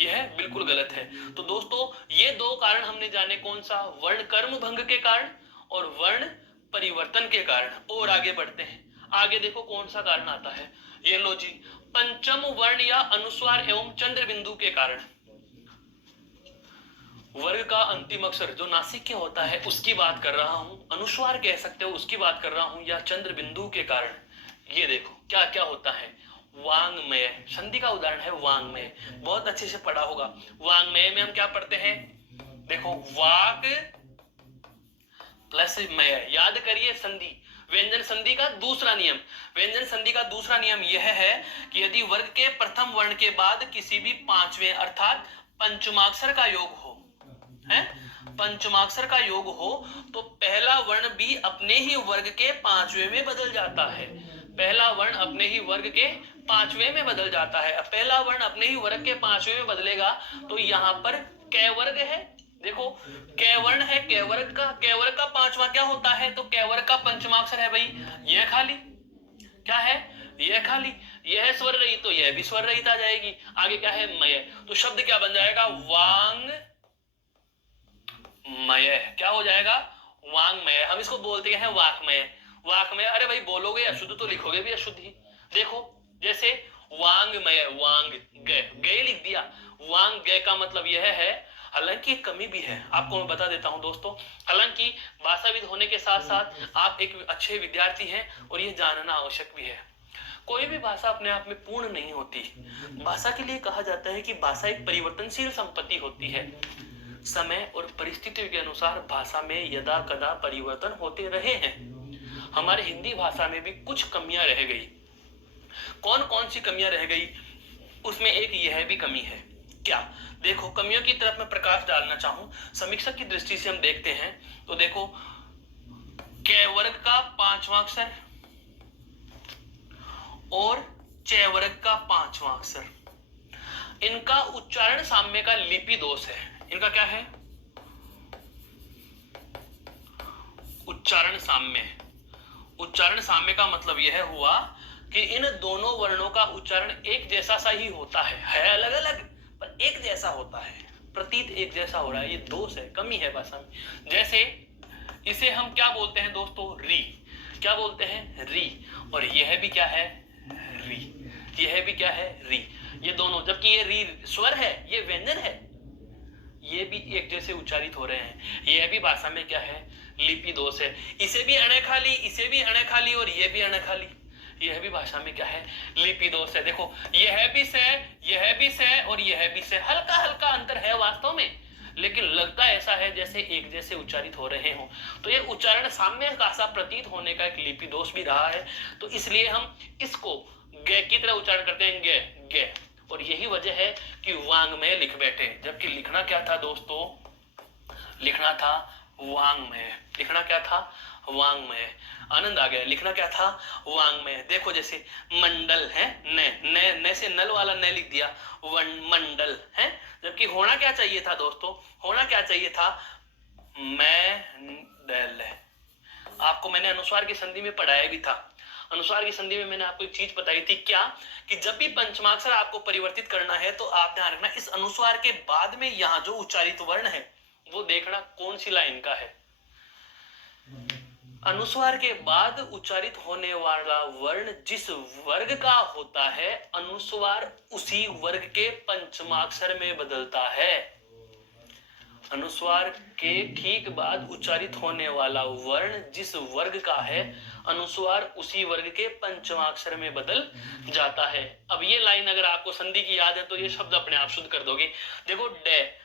यह बिल्कुल गलत है। तो दोस्तों ये दो कारण हमने जाने, कौन सा? वर्ण कर्म भंग के कारण और वर्ण परिवर्तन के कारण। और आगे बढ़ते हैं, आगे देखो कौन सा कारण आता है। ये लो जी, पंचम वर्ण या अनुस्वार एवं चंद्र बिंदु के कारण। वर्ग का अंतिम अक्षर जो नासिक्य होता है उसकी बात कर रहा हूं, अनुस्वार कह सकते हो उसकी बात कर रहा हूं, या चंद्र बिंदु के कारण। ये देखो क्या क्या होता है। वांग्मय, संधि का उदाहरण है वांग्मय, बहुत अच्छे से पढ़ा होगा। वांग्मय में हम क्या पढ़ते हैं? देखो वाक प्लस मय, याद करिए संधि, व्यंजन संधि का दूसरा नियम। व्यंजन संधि का दूसरा नियम यह है कि यदि वर्ग के प्रथम वर्ण के बाद किसी भी पांचवें अर्थात पंचमाक्षर का योग हो, है पंचमाक्षर का योग हो, तो पहला वर्ण भी अपने ही वर्ग के पांचवें में बदल जाता है। पहला वर्ण अपने ही वर्ग के पांचवें में बदल जाता है। अब पहला वर्ण अपने ही वर्ग के पांचवें में बदलेगा तो यहाँ पर कै वर्ग है, देखो कै वर्ण है, कै वर्ग का पांचवा क्या होता है? तो कै वर्ग का पंचमाक्षर है भाई यह खाली, क्या है? यह खाली। यह स्वर रहित तो यह भी स्वर रहित आ जाएगी। आगे क्या है? मय, तो शब्द क्या बन जाएगा? वांग मय। क्या हो जाएगा? वांग्मय। हम इसको बोलते हैं वाक्मय, वाक्मय। अरे भाई बोलोगे अशुद्ध तो लिखोगे भी अशुद्ध ही। देखो जैसे वांग्मय, वांग गए लिख दिया, वांग गए का मतलब यह है, हालांकि एक कमी भी है, आपको मैं बता देता हूं दोस्तों। हालांकि भाषाविद होने के साथ साथ आप एक अच्छे विद्यार्थी हैं और यह जानना आवश्यक भी है। कोई भी भाषा अपने आप में पूर्ण नहीं होती। भाषा के लिए कहा जाता है कि भाषा एक परिवर्तनशील संपत्ति होती है। समय और परिस्थितियों के अनुसार भाषा में यदा कदा परिवर्तन होते रहे हैं। हमारे हिंदी भाषा में भी कुछ कमियां रह गई। कौन कौन सी कमियां रह गई? उसमें एक यह भी कमी है। क्या? देखो कमियों की तरफ मैं प्रकाश डालना चाहूं, समीक्षक की दृष्टि से हम देखते हैं तो देखो कै वर्ग का पांचवा अक्षर और च वर्ग का पांचवा अक्षर, इनका उच्चारण साम्य का लिपि दोष है। इनका क्या है? उच्चारण साम्य। उच्चारण साम्य का मतलब यह हुआ कि इन दोनों वर्णों का उच्चारण एक जैसा सा ही होता है अलग अलग पर एक जैसा होता है, प्रतीत एक जैसा हो रहा है। ये दोष है, कमी है भाषा में। जैसे इसे हम क्या बोलते हैं दोस्तों? री। क्या बोलते हैं? री। और यह भी क्या है? री। यह भी क्या है? री। ये दोनों, जबकि ये री स्वर है, ये व्यंजन है, ये भी एक जैसे उच्चारित हो रहे हैं। यह भी भाषा में क्या है? लिपि दोष है। इसे भी अणे खाली, इसे भी अणे खाली और ये भी अणे खाली, यह भी भाषा में क्या है, लिपि दोष है। देखो यह भी से, यह भी से और यह भी से, हल्का हल्का अंतर है वास्तव में, लेकिन लगता ऐसा है जैसे एक जैसे उच्चारित हो रहे हो। तो ये उच्चारण साम्य का सा प्रतीत होने का एक लिपि दोष भी रहा है, तो इसलिए हम इसको गे की तरह उच्चारण करते हैं, गे गे। और यही वजह है कि वांग्मय लिख बैठे, जबकि लिखना क्या था दोस्तों, लिखना था वांग्मय। लिखना क्या था, वांग्मय। आनंद आ गया, लिखना क्या था, वांग्मय। देखो जैसे मंडल है, न से नल वाला न लिख दिया, मंडल है, जबकि होना क्या चाहिए था दोस्तों, होना क्या चाहिए था, मैं। आपको मैंने अनुस्वार की संधि में पढ़ाया भी था। अनुस्वार की संधि में मैंने आपको एक चीज बताई थी, क्या कि जब भी पंचमाक्षर आपको परिवर्तित करना है तो आप ध्यान रखना इस अनुस्वार के बाद में यहाँ जो उच्चारित वर्ण है वो देखना कौन सी लाइन का है। अनुस्वार के बाद उच्चारित होने वाला वर्ण जिस वर्ग का होता है, अनुस्वार उसी वर्ग के पंचमाक्षर में बदलता है। अनुस्वार के ठीक बाद उच्चारित होने वाला वर्ण जिस वर्ग का है, अनुस्वार उसी वर्ग के पंचमाक्षर में बदल जाता है। अब ये लाइन अगर आपको संधि की याद है तो ये शब्द अपने आप शुद्ध कर दोगे। देखो डे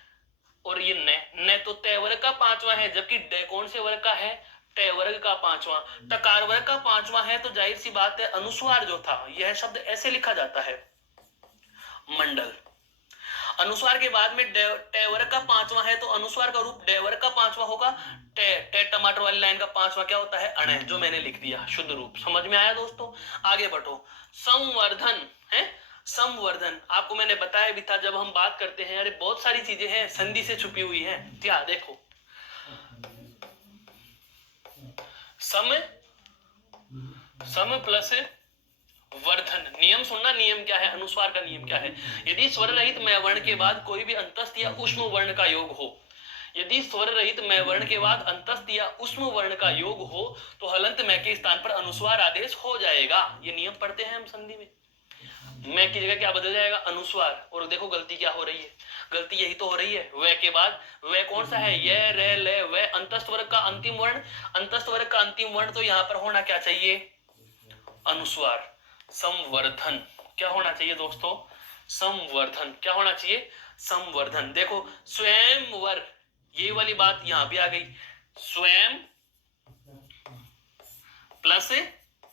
और ये न तो तय वर्ग का पांचवा है, जबकि डे कौन से वर्ग का है, तय वर्ग का पांचवा। टकार वर्ग का पांचवा है, तो जाहिर सी बात है अनुस्वार जो था यह शब्द ऐसे लिखा जाता है, मंडल। अनुस्वार के बाद में टे वर्ग का पांचवा है, तो अनुस्वार का रूप डे वर्ग का पांचवा होगा। टे टमाटर वाली लाइन का पांचवा क्या होता है, अणे, जो मैंने लिख दिया शुद्ध रूप। समझ में आया दोस्तों, आगे बढ़ो। संवर्धन है, संवर्धन आपको मैंने बताया भी था जब हम बात करते हैं, अरे बहुत सारी चीजें हैं संधि से छुपी हुई हैं। क्या देखो, सम प्लस वर्धन, नियम सुनना, नियम क्या है, अनुस्वार का नियम क्या है। यदि स्वर रहित मैं वर्ण के बाद कोई भी अंतस्थ या ऊष्म वर्ण का योग हो, यदि स्वर रहित मैं वर्ण के बाद अंतस्थ या ऊष्म वर्ण का योग हो तो हलंत मैं के स्थान पर अनुस्वार आदेश हो जाएगा। ये नियम पढ़ते हैं हम संधि में। मैं की जगह क्या बदल जाएगा, अनुस्वार। और देखो गलती क्या हो रही है, गलती यही तो हो रही है, वे के बाद वे कौन सा है, ये रे ले वे, अंतस्थ वर्ग का अंतिम वर्ण, अंतस्थ वर्ग का अंतिम वर्ण, तो यहाँ पर होना क्या चाहिए, अनुस्वार। संवर्धन क्या होना चाहिए दोस्तों, संवर्धन क्या होना चाहिए, संवर्धन। देखो स्वयंवर, ये वाली बात यहां भी आ गई, स्वयं प्लस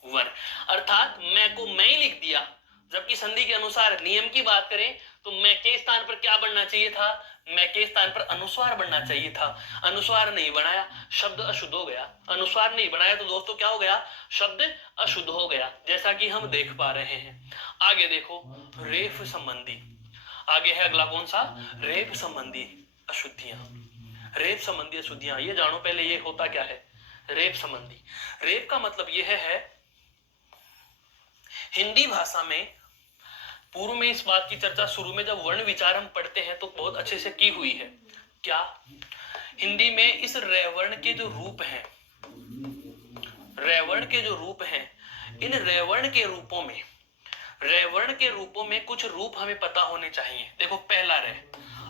वर, अर्थात मैं को मैं ही लिख दिया, जबकि संधि के अनुसार नियम की बात करें तो मैं के स्थान पर क्या बनना चाहिए था, मैं के स्थान पर अनुस्वार बनना चाहिए था। अनुस्वार नहीं बनाया, शब्द अशुद्ध हो गया। अनुस्वार नहीं बनाया तो दोस्तों क्या हो गया, शब्द अशुद्ध हो गया, जैसा कि हम देख पा रहे हैं। आगे देखो, रेफ संबंधी, आगे है अगला कौन सा, रेफ संबंधी अशुद्धियां। रेफ संबंधी अशुद्धियां, ये जानो पहले ये होता क्या है, रेफ संबंधी। रेफ का मतलब यह है, हिंदी भाषा में पूर्व में इस बात की चर्चा शुरू में जब वर्ण विचार हम पढ़ते हैं तो बहुत अच्छे से की हुई है। क्या, हिंदी में इस रेवर्ण के जो रूप हैं, रेवर्ण के जो रूप हैं, इन रेवर्ण के रूपों में, रेवर्ण के रूपों में कुछ रूप हमें पता होने चाहिए। देखो पहला रे,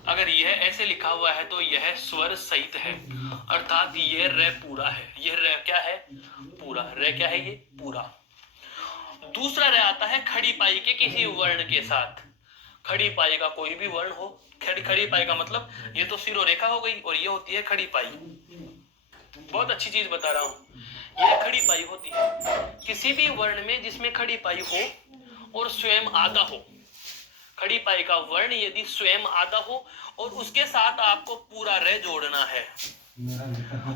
अगर यह ऐसे लिखा हुआ है तो यह स्वर सहित है, अर्थात यह रे पूरा है, यह रे क्या है, पूरा। रे क्या है, ये पूरा। दूसरा रे आता है खड़ी पाई के किसी वर्ण के साथ, खड़ी पाई का कोई भी वर्ण हो, खड़ी पाई का मतलब ये तो सिरो रेखा हो गई, और ये होती है खड़ी पाई। बहुत अच्छी चीज बता रहा हूं, यह खड़ी पाई होती है किसी भी वर्ण में जिसमें खड़ी पाई हो और स्वयं आधा हो। खड़ी पाई का वर्ण यदि स्वयं आधा हो और उसके साथ आपको पूरा रे जोड़ना है,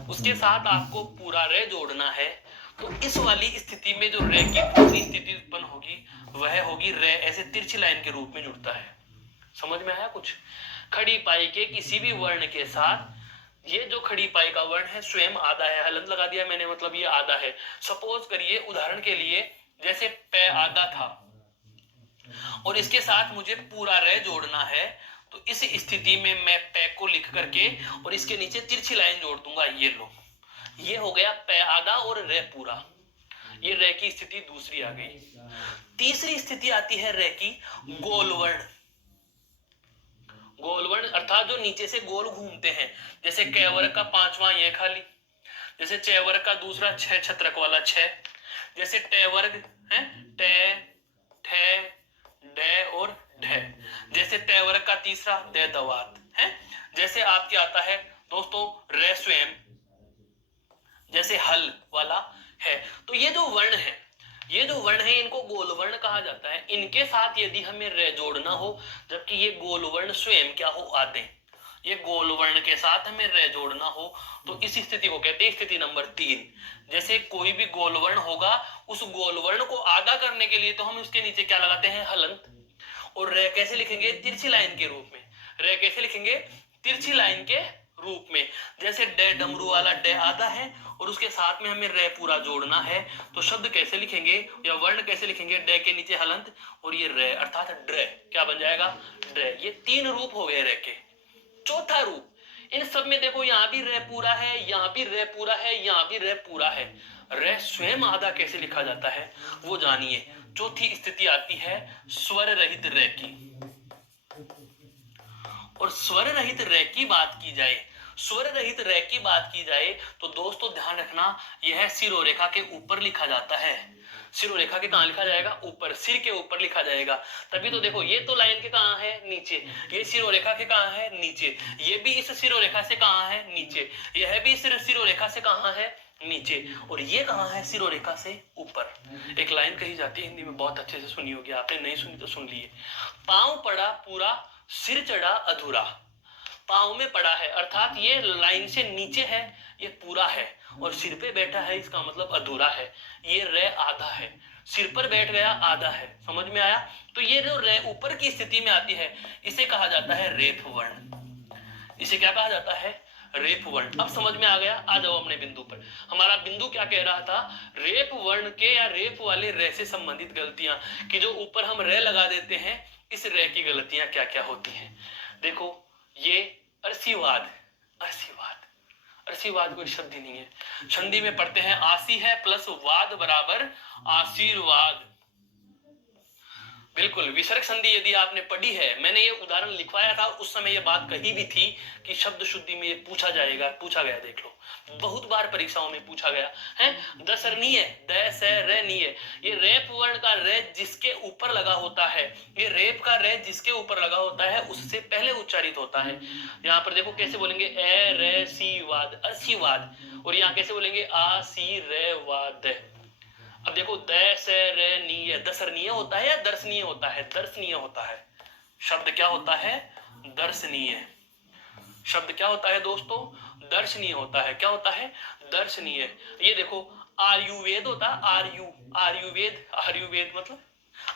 उसके साथ आपको पूरा रे जोड़ना है, तो इस वाली स्थिति में जो रे की दूसरी स्थिति उत्पन्न होगी वह होगी रे ऐसे तिरछी लाइन के रूप में जुड़ता है। समझ में आया कुछ, खड़ी पाई के किसी भी वर्ण के साथ, ये जो खड़ी पाई का वर्ण है स्वयं आधा है, हलंत लगा दिया मैंने, मतलब ये आधा है। सपोज करिए उदाहरण के लिए, जैसे पे आधा था और इसके साथ मुझे पूरा रे जोड़ना है, तो इस स्थिति में मैं पे को लिख करके और इसके नीचे तिरछी लाइन जोड़ दूंगा। ये लो, ये हो गया पे आधा और रे पूरा, ये रे की स्थिति दूसरी आ गई। तीसरी स्थिति आती है रे की गोलवर्ण। गोलवर्ण अर्थात जो नीचे से गोल घूमते हैं, जैसे कै वर्ग का पांचवा ये खाली, जैसे च वर्ग का दूसरा छ छत्रक वाला छ, जैसे ट वर्ग है टे ठे डे और ढे, जैसे ट वर्ग का तीसरा दे दवात है, जैसे आपके आता है दोस्तों रे स्वयं, जैसे हल वाला है। तो ये जो वर्ण है, ये जो वर्ण है इनको गोल वर्ण कहा जाता है। इनके साथ यदि हमें रे जोड़ना हो, जबकि ये गोल वर्ण स्वयं क्या हो आते हैं, ये गोल वर्ण के साथ हमें रे जोड़ना हो तो इस स्थिति को कहते हैं स्थिति नंबर 3। जैसे कोई भी गोल वर्ण होगा, उस गोल वर्ण को आगा करने के लिए तो हम उसके नीचे क्या लगाते हैं हलंत, और रे कैसे लिखेंगे तिरछी लाइन के रूप में, रे कैसे लिखेंगे तिरछी लाइन के रूप में। जैसे डे डमरू वाला डे आता है और उसके साथ में हमें रे पूरा जोड़ना है, तो शब्द कैसे लिखेंगे या वर्ण कैसे लिखेंगे, डे के नीचे हलंत और ये रे अर्थात ड्रे, क्या बन जाएगा ड्रे। ये 3 रूप हो गए रे के। चौथा रूप, इन सब में देखो यहाँ भी रे पूरा है, यहाँ भी रे पूरा है, यहाँ भी रे पूरा है, रे स्वयं आधा कैसे लिखा जाता है वो जानिए। चौथी स्थिति आती है स्वर रहित रे की। और स्वर रहित रे की बात की जाए, स्वर रहित रे की बात की जाए तो दोस्तों ध्यान रखना यह सिरोरेखा के ऊपर लिखा जाता है। सिरोरेखा के कहां लिखा जाएगा ऊपर, सिर के ऊपर लिखा जाएगा। तभी तो देखो ये तो लाइन के कहां है नीचे, ये सिरोरेखा के कहां है नीचे, ये भी इस सिरोरेखा से कहां है नीचे, यह भी इस सिरोरेखा से कहां है नीचे, और ये कहां है सिरोरेखा से ऊपर। एक लाइन कही जाती है हिंदी में, बहुत अच्छे से सुनी होगी आपने, नहीं सुनी तो सुन लिए। पांव पड़ा पूरा सिर चढ़ा अधूरा, पांव में पड़ा है अर्थात ये लाइन से नीचे है, ये पूरा है, और सिर पे बैठा है इसका मतलब अधूरा है। ये रे आधा है, सिर पर बैठ गया आधा है, समझ में आया। तो ये जो रे ऊपर की स्थिति में आती है इसे कहा जाता है रेफ वर्ण। इसे क्या कहा जाता है रेप वर्ण। अब समझ में आ गया, आ जाओ अपने बिंदु पर। हमारा बिंदु क्या कह रहा था, रेप वर्ण के या रेप वाले रे से संबंधित गलतियां, कि जो ऊपर हम रे लगा देते हैं इस रे की गलतियां क्या क्या होती हैं। देखो ये अरसीवाद, अरसीवाद, अरसीवाद कोई शब्द ही नहीं है, संधि में पढ़ते हैं आसी है प्लस वाद बराबर आशीर्वाद। बिल्कुल विसर्ग संधि यदि आपने पढ़ी है, मैंने ये उदाहरण लिखवाया था उस समय ये बात कही भी थी कि शब्द शुद्धि में ये पूछा जाएगा, पूछा गया, देख लो बहुत बार परीक्षाओं में पूछा गया है। दसरनीय द से रे नीय, ये रेप वर्ण का रे जिसके ऊपर लगा होता है, ये रेप का रे जिसके ऊपर लगा होता है उससे पहले उच्चारित होता है। यहाँ पर देखो कैसे बोलेंगे ए रे सी वाद, असीवाद, और यहाँ कैसे बोलेंगे आ सी रे वाद। अब देखो दसरनीय, दसरनीय होता है या दर्शनीय होता है, दर्शनीय होता है। शब्द क्या होता है दर्शनीय, शब्द क्या होता है दोस्तों दर्शनीय होता है। क्या होता है दर्शनीय। ये देखो आयुर्वेद होता है, आयुर्वेद, आयुर्वेद मतलब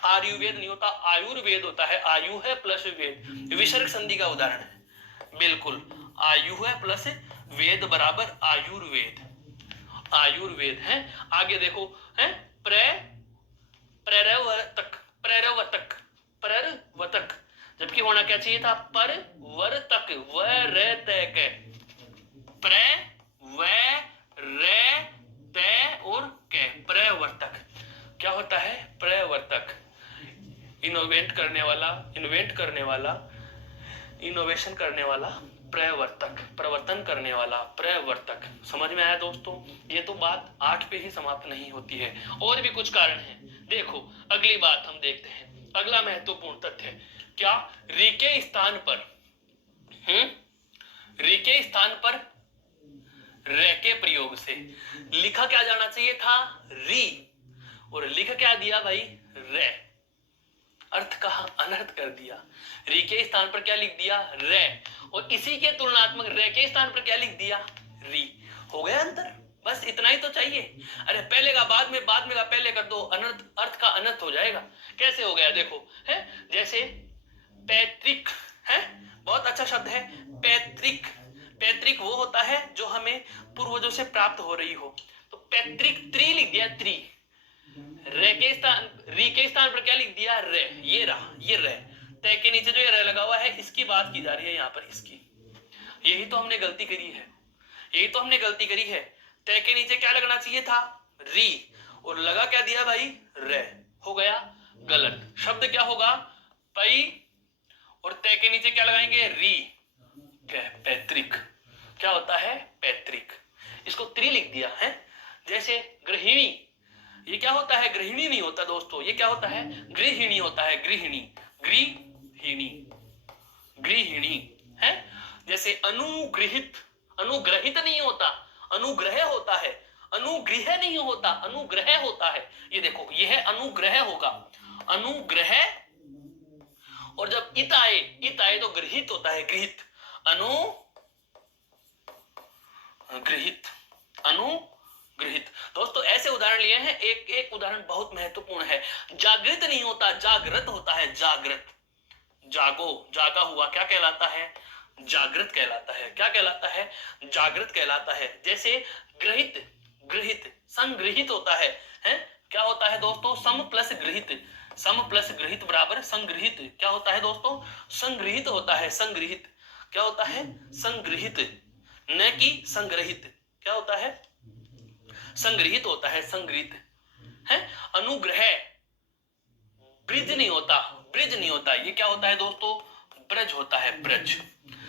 आयुर्वेद नहीं होता, आयुर्वेद होता है, आयु है प्लस वेद, विसर्ग संधि का उदाहरण है। बिल्कुल आयु है प्लस वेद बराबर आयुर्वेद, आयुर्वेद है। आगे देखो है प्ररवर्तक, प्ररवर्तक, प्ररवर्तक, जबकि होना क्या चाहिए था परवर्तक, व रे तय, प्र व रे तय और क, प्रवर्तक। क्या होता है प्रवर्तक, इनोवेट करने वाला, इन्वेंट करने वाला, इनोवेशन करने वाला, प्रवर्तक, प्रवर्तन करने वाला, प्रवर्तक। समझ में आया दोस्तों। ये तो बात 8 पे ही समाप्त नहीं होती है, और भी कुछ कारण हैं। देखो अगली बात हम देखते हैं, अगला महत्वपूर्ण तथ्य क्या, री के स्थान पर री के स्थान पर रे के प्रयोग से लिखा क्या जाना चाहिए था री, और लिख क्या दिया भाई रे, अर्थ का अनर्थ कर दिया। री के स्थान पर क्या लिख दिया रे, और इसी के तुलनात्मक रे के स्थान पर क्या लिख दिया री। हो गया अंतर, बस इतना ही तो चाहिए। अरे पहले का बाद में, बाद में का पहले कर दो, अनर्थ अर्थ का अनर्थ हो जाएगा। कैसे हो गया देखो है, जैसे पैतृक है, बहुत अच्छा शब्द है पैतृक। पैतृक वो होता है जो हमें पूर्वजों से प्राप्त हो रही हो, तो पैतृक त्रि लिख दिया त्रि, रे के स्थान, री के स्थान पर क्या लिख दिया रे, ये रहा ये रे, तय के नीचे जो ये रे लगा हुआ है इसकी बात की जा रही है यहाँ पर, इसकी। यही तो हमने गलती करी है, यही तो हमने गलती करी है। तय के नीचे क्या लगना चाहिए था री, और लगा क्या दिया भाई रे, हो गया गलत। शब्द क्या होगा पई, और तय के नीचे क्या लगाएंगे री, पैतृक। क्या होता है पैतृक। इसको त्रि लिख दिया है। जैसे गृहिणी, ये क्या होता है, गृहिणी नहीं होता दोस्तों, ये क्या होता है, गृहिणी होता है, गृहिणी, गृहिणी, गृहिणी है। जैसे अनुग्रहित, अनुग्रहित नहीं होता, अनुग्रह होता है, अनुग्रह नहीं होता, अनुग्रह होता है। ये देखो, ये है अनुग्रह होगा, अनुग्रह। और जब इत आए तो गृहित होता है, गृहित, अनुगृहित, अनुगृहित। दोस्तों ऐसे उदाहरण लिए हैं, एक एक उदाहरण बहुत महत्वपूर्ण है। जागृत नहीं होता, जागृत होता है, जागृत। जागो, जागा हुआ क्या कहलाता है, जागृत कहलाता है। क्या कहलाता है, जागृत कहलाता है। जैसे गृहित, गृहित, संग्रहित होता है, क्या होता है दोस्तों, सम प्लस गृहित, सम प्लस गृहित बराबर संग्रहित। क्या होता है दोस्तों, संग्रहित होता है, संग्रहित। क्या होता है, संग्रहित, न कि संग्रहित। क्या होता है, संग्रहित होता है, संग्रहित है। अनुग्रह, ब्रिज नहीं होता, ब्रिज नहीं होता, ये क्या होता है दोस्तों, ब्रज होता है, ब्रज।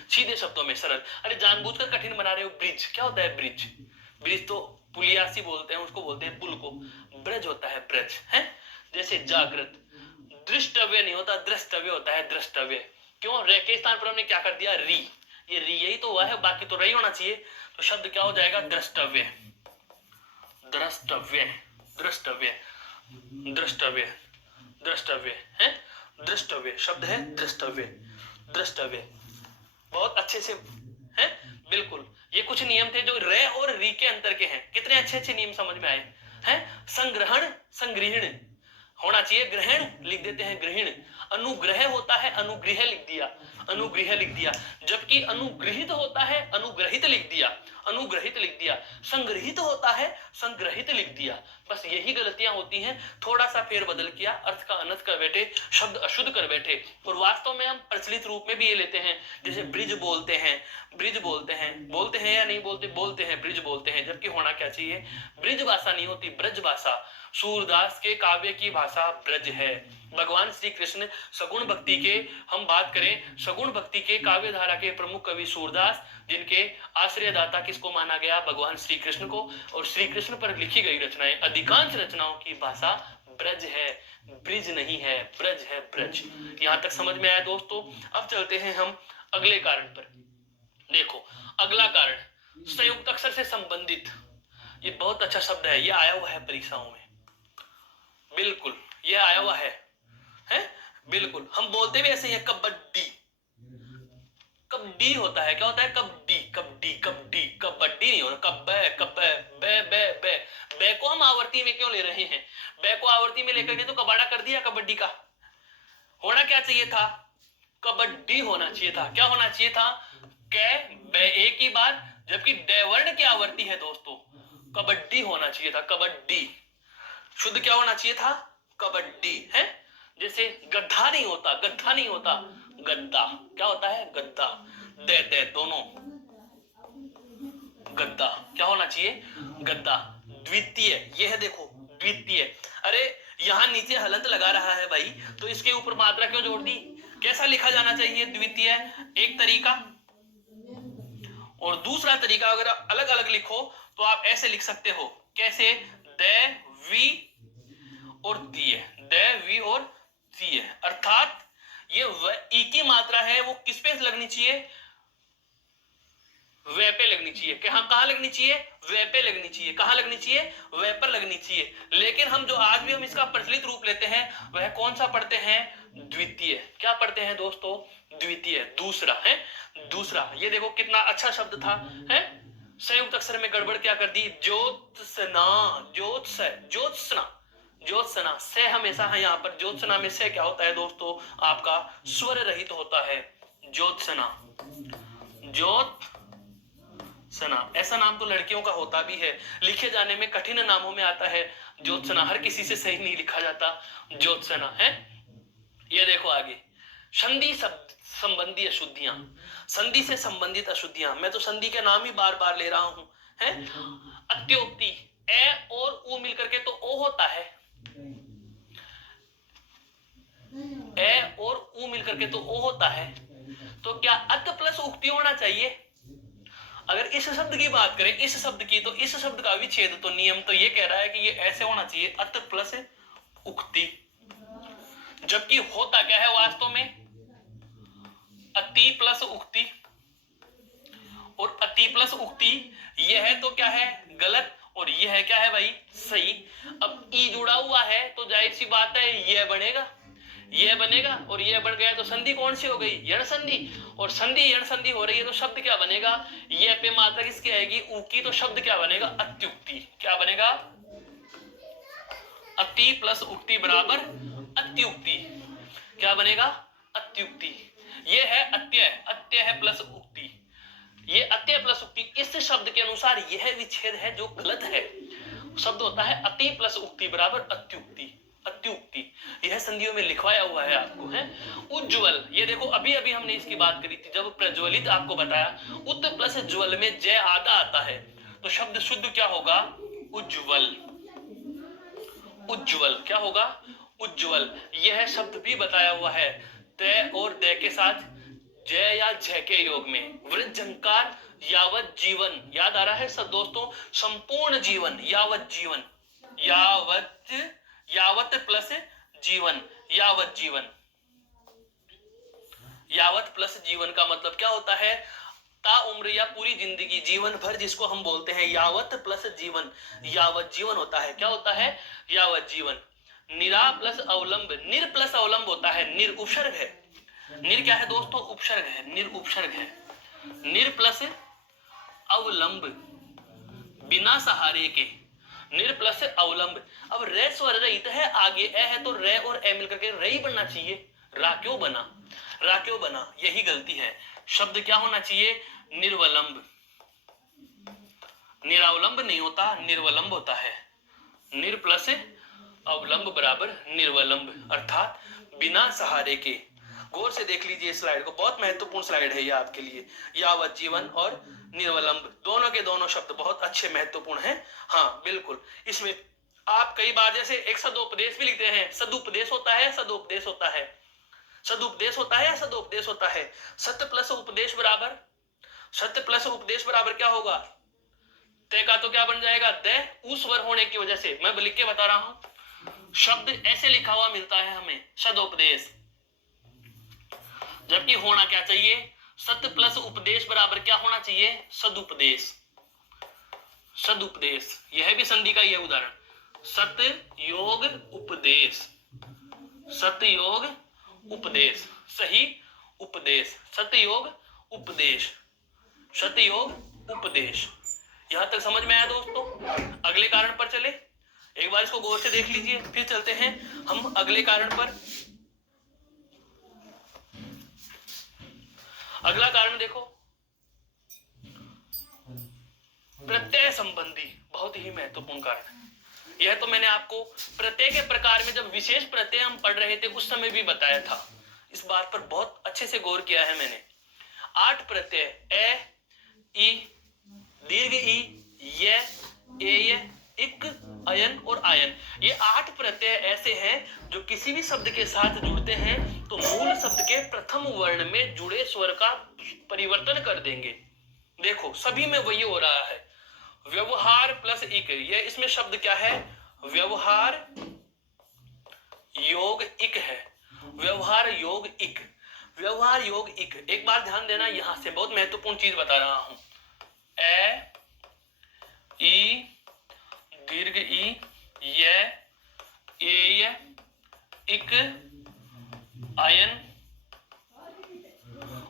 सीधे शब्दों में सरल। अरे जानबूझकर कठिन बना रहे हो, ब्रिज क्या होता है, ब्रिज, ब्रिज तो पुलियासी बोलते हैं, उसको बोलते हैं पुल को, ब्रज होता है, ब्रज है। जैसे जागृत, दृष्टव्य नहीं होता, द्रष्टव्य होता है, द्रष्टव्य। क्यों, रे के स्थान पर हमने क्या कर दिया, री, ये री यही तो हुआ है, बाकी तो रही होना चाहिए, तो शब्द क्या हो जाएगा, द्रष्टव्य, द्रष्टव्य, द्रष्टव्य, द्रष्टव्य, द्रष्टव्य है, द्रष्टव्य शब्द है, द्रष्टव्य, द्रष्टव्य। बहुत अच्छे से है, बिल्कुल। ये कुछ नियम थे जो रे और री के अंतर के हैं। कितने अच्छे अच्छे नियम समझ में आए हैं। संग्रहण, संग्रहण होना चाहिए, ग्रहण लिख देते हैं, ग्रहण। अनुग्रह होता है, अनुग्रह लिख दिया, अनुग्रह लिख दिया। जबकि अनुग्रहित होता है, अनुग्रहित लिख दिया, अनुग्रहित लिख दिया। संग्रहित होता है, संग्रहित लिख दिया। बस यही गलतियां होती हैं, थोड़ा सा फेर बदल किया, अर्थ का अनर्थ कर बैठे, शब्द अशुद्ध कर बैठे। और वास्तव में हम प्रचलित रूप में भी ये लेते हैं, जैसे ब्रिज बोलते हैं, ब्रिज बोलते हैं, बोलते हैं या नहीं बोलते, बोलते हैं, ब्रिज बोलते हैं। जबकि होना क्या चाहिए, ब्रिज भाषा नहीं होती, ब्रज भाषा। सूरदास के काव्य की भाषा ब्रज है। भगवान श्री कृष्ण सगुण भक्ति के, हम बात करें सगुण भक्ति के काव्य धारा के प्रमुख कवि सूरदास, जिनके आश्रयदाता किसको माना गया, भगवान श्री कृष्ण को। और श्री कृष्ण पर लिखी गई रचनाएं, अधिकांश रचनाओं की भाषा ब्रज है, ब्रिज नहीं है, ब्रज है, ब्रज। यहां तक समझ में आया दोस्तों। अब चलते हैं हम अगले कारण पर। देखो अगला कारण, संयुक्त अक्षर से संबंधित। ये बहुत अच्छा शब्द है, ये आया हुआ है परीक्षाओं में, बिल्कुल ये आया हुआ है बिल्कुल। हम बोलते भी ऐसे ही है, कबड्डी, कबड्डी होता है, क्या होता है, कबड्डी, कबड्डी, कबड्डी, कबड्डी नहीं होता, कब्बे, कब्बे, बे, बे, बे। बे को हम आवर्ती में क्यों ले रहे हैं, बे को आवर्ती में लेकर के तो कबाड़ा कर दिया कबड्डी का। होना क्या चाहिए था, कबड्डी होना चाहिए था। क्या होना चाहिए था, कै बे एक ही बात, जबकि डे वर्ण की आवर्ती है दोस्तों, कबड्डी होना चाहिए था, कबड्डी। शुद्ध क्या होना चाहिए था, कबड्डी है। जैसे गड्ढा नहीं होता, गड्ढा नहीं होता, गद्दा। क्या होता है, गद्दा, दे दे दोनों, गद्दा। क्या होना चाहिए, गद्दा। द्वितीय, यह है देखो, द्वितीय। अरे यहां नीचे हलंत लगा रहा है भाई, तो इसके ऊपर मात्रा क्यों जोड़ दी। कैसा लिखा जाना चाहिए द्वितीय, एक तरीका, और दूसरा तरीका अगर अलग अलग लिखो तो आप ऐसे लिख सकते हो, कैसे, दे वी और दिए, दे वी और दिए। अर्थात ये ई की मात्रा है, वो किस पे लगनी चाहिए, वे पे लगनी चाहिए। कहां लगनी चाहिए, वे पे लगनी चाहिए। कहां लगनी चाहिए, वे पर लगनी चाहिए। लेकिन हम जो आज भी हम इसका प्रचलित रूप लेते हैं, वह कौन सा पढ़ते हैं, द्वितीय। क्या पढ़ते हैं दोस्तों, द्वितीय, दूसरा है, दूसरा। ये देखो कितना अच्छा शब्द था, है। संयुक्त अक्षर में गड़बड़ क्या कर दी, ज्योत्सना, ज्योत्स, ज्योत्सना, ज्योत्सना से हमेशा है यहाँ पर। ज्योत्सना में से क्या होता है दोस्तों, आपका स्वर रहित होता है, ज्योत्सना, ज्योत्सना। ऐसा नाम तो लड़कियों का होता भी है, लिखे जाने में कठिन नामों में आता है ज्योत्सना, हर किसी से सही नहीं लिखा जाता, ज्योत्सना है। ये देखो आगे, संधि संबंधी अशुद्धियां, संधि से संबंधित अशुद्धियां। मैं तो संधि के नाम ही बार बार ले रहा हूं, है। अत्योक्ति, ए और उ मिलकर के तो ओ होता है, ए और उ मिलकर के तो ओ होता है। तो क्या अत प्लस उक्ति होना चाहिए, अगर इस शब्द की बात करें, इस शब्द की, तो इस शब्द का विच्छेद तो नियम तो ये कह रहा है कि ये ऐसे होना चाहिए, अत प्लस उक्ति। जबकि होता क्या है वास्तव में, अति प्लस उक्ति, और अति प्लस उक्ति यह है तो क्या है गलत, और यह है क्या है भाई सही। अब ई जुड़ा हुआ है तो जाहिर सी बात है यह बनेगा, यह बनेगा, और यह बन गया तो संधि कौन सी हो गई, यण संधि, और संधि यण संधि हो रही है तो शब्द क्या बनेगा, यह पे मात्रा किसकी आएगी, ऊ की, तो शब्द क्या बनेगा, अत्युक्ति। क्या बनेगा, अति प्लस उक्ति बराबर अत्युक्ति। क्या बनेगा, अत्युक्ति। ये है अत्यय, अत्यय है प्लस उक्ति, ये अत्यय प्लस उक्ति। इस शब्द के अनुसार यह विच्छेद है जो गलत है, शब्द होता है अति प्लस उक्ति बराबर अत्युक्ति, अत्युक्ति। यह संधियों में लिखवाया हुआ है आपको, है। उज्ज्वल, ये देखो अभी अभी हमने इसकी बात करी थी, जब प्रज्वलित आपको बताया, उत प्लस ज्वल में जय आधा आता है, तो शब्द शुद्ध क्या होगा, उज्ज्वल। उज्ज्वल क्या होगा, उज्ज्वल। यह शब्द भी बताया हुआ है, तय और दय के साथ जय या झय के योग में, वृद्धंकार यावत जीवन, याद आ रहा है सब दोस्तों, संपूर्ण जीवन, यावत जीवन, यावत, यावत प्लस जीवन, यावत जीवन, यावत प्लस जीवन का मतलब क्या होता है, ता उम्र या पूरी जिंदगी, जीवन भर जिसको हम बोलते हैं यावत प्लस जीवन, यावत जीवन होता है। क्या होता है, यावत जीवन। निरा प्लस अवलंब, निर प्लस अवलंब होता है, निर उपसर्ग है, निर क्या है दोस्तों, उपसर्ग है, निर उपसर्ग है, निर प्लस अवलंब, बिना सहारे के, निर प्लस अवलंब। अब रे स्वर रहित है, आगे ए है तो रे और ए मिलकर के रे ही बनना चाहिए, रा क्यों बना, रा क्यों बना, यही गलती है। शब्द क्या होना चाहिए, निर्वलंब, निरावलंब नहीं होता, निर्वलंब होता है। निर प्लस अवलंब बराबर निर्वलंब, अर्थात बिना सहारे के। गौर से देख लीजिए स्लाइड को, बहुत महत्वपूर्ण स्लाइड है ये आपके लिए। यावत जीवन और निर्वलंब दोनों के दोनों शब्द बहुत अच्छे महत्वपूर्ण हैं। हाँ बिल्कुल, इसमें आप कई बार जैसे एक सदुपदेश भी लिखते हैं, सदुपदेश होता है, सदुपदेश होता है, सदुपदेश होता है या सदुपदेश होता है। सत्य प्लस उपदेश बराबर, सत्य प्लस उपदेश बराबर क्या होगा, तय का तो क्या बन जाएगा, दय, ऊ स्वर होने की वजह से मैं लिख के बता रहा हूं, शब्द ऐसे लिखा हुआ मिलता है हमें सदुपदेश, जबकि होना क्या चाहिए, सत्य प्लस उपदेश बराबर क्या होना चाहिए, सदुपदेश, सदुपदेश। यह भी संधि का यह उदाहरण, सत्य योग उपदेश, सत्य योग उपदेश, सही उपदेश, सत्य योग उपदेश, सत्य योग उपदेश। यहां तक समझ में आया दोस्तों। अगले कारण पर चले, एक बार इसको गौर से देख लीजिए, फिर चलते हैं हम अगले कारण पर। अगला कारण देखो, प्रत्यय संबंधी, बहुत ही महत्वपूर्ण कारण है। यह तो मैंने आपको प्रत्यय के प्रकार में जब विशेष प्रत्यय हम पढ़ रहे थे उस समय भी बताया था, इस बात पर बहुत अच्छे से गौर किया है मैंने। 8 प्रत्यय, ए, ई, दीर्घ ई, ये, इक, अयन और आयन, ये 8 प्रत्यय ऐसे हैं जो किसी भी शब्द के साथ जुड़ते हैं तो मूल शब्द के प्रथम वर्ण में जुड़े स्वर का परिवर्तन कर देंगे। देखो सभी में वही हो रहा है, व्यवहार प्लस इक, ये इसमें शब्द क्या है, व्यवहार योग इक है, व्यवहार योग इक, व्यवहार योग इक। एक बार ध्यान देना, यहां से बहुत महत्वपूर्ण चीज बता रहा हूं, ए, ई, दीर्घ ई, ये, इक, आयन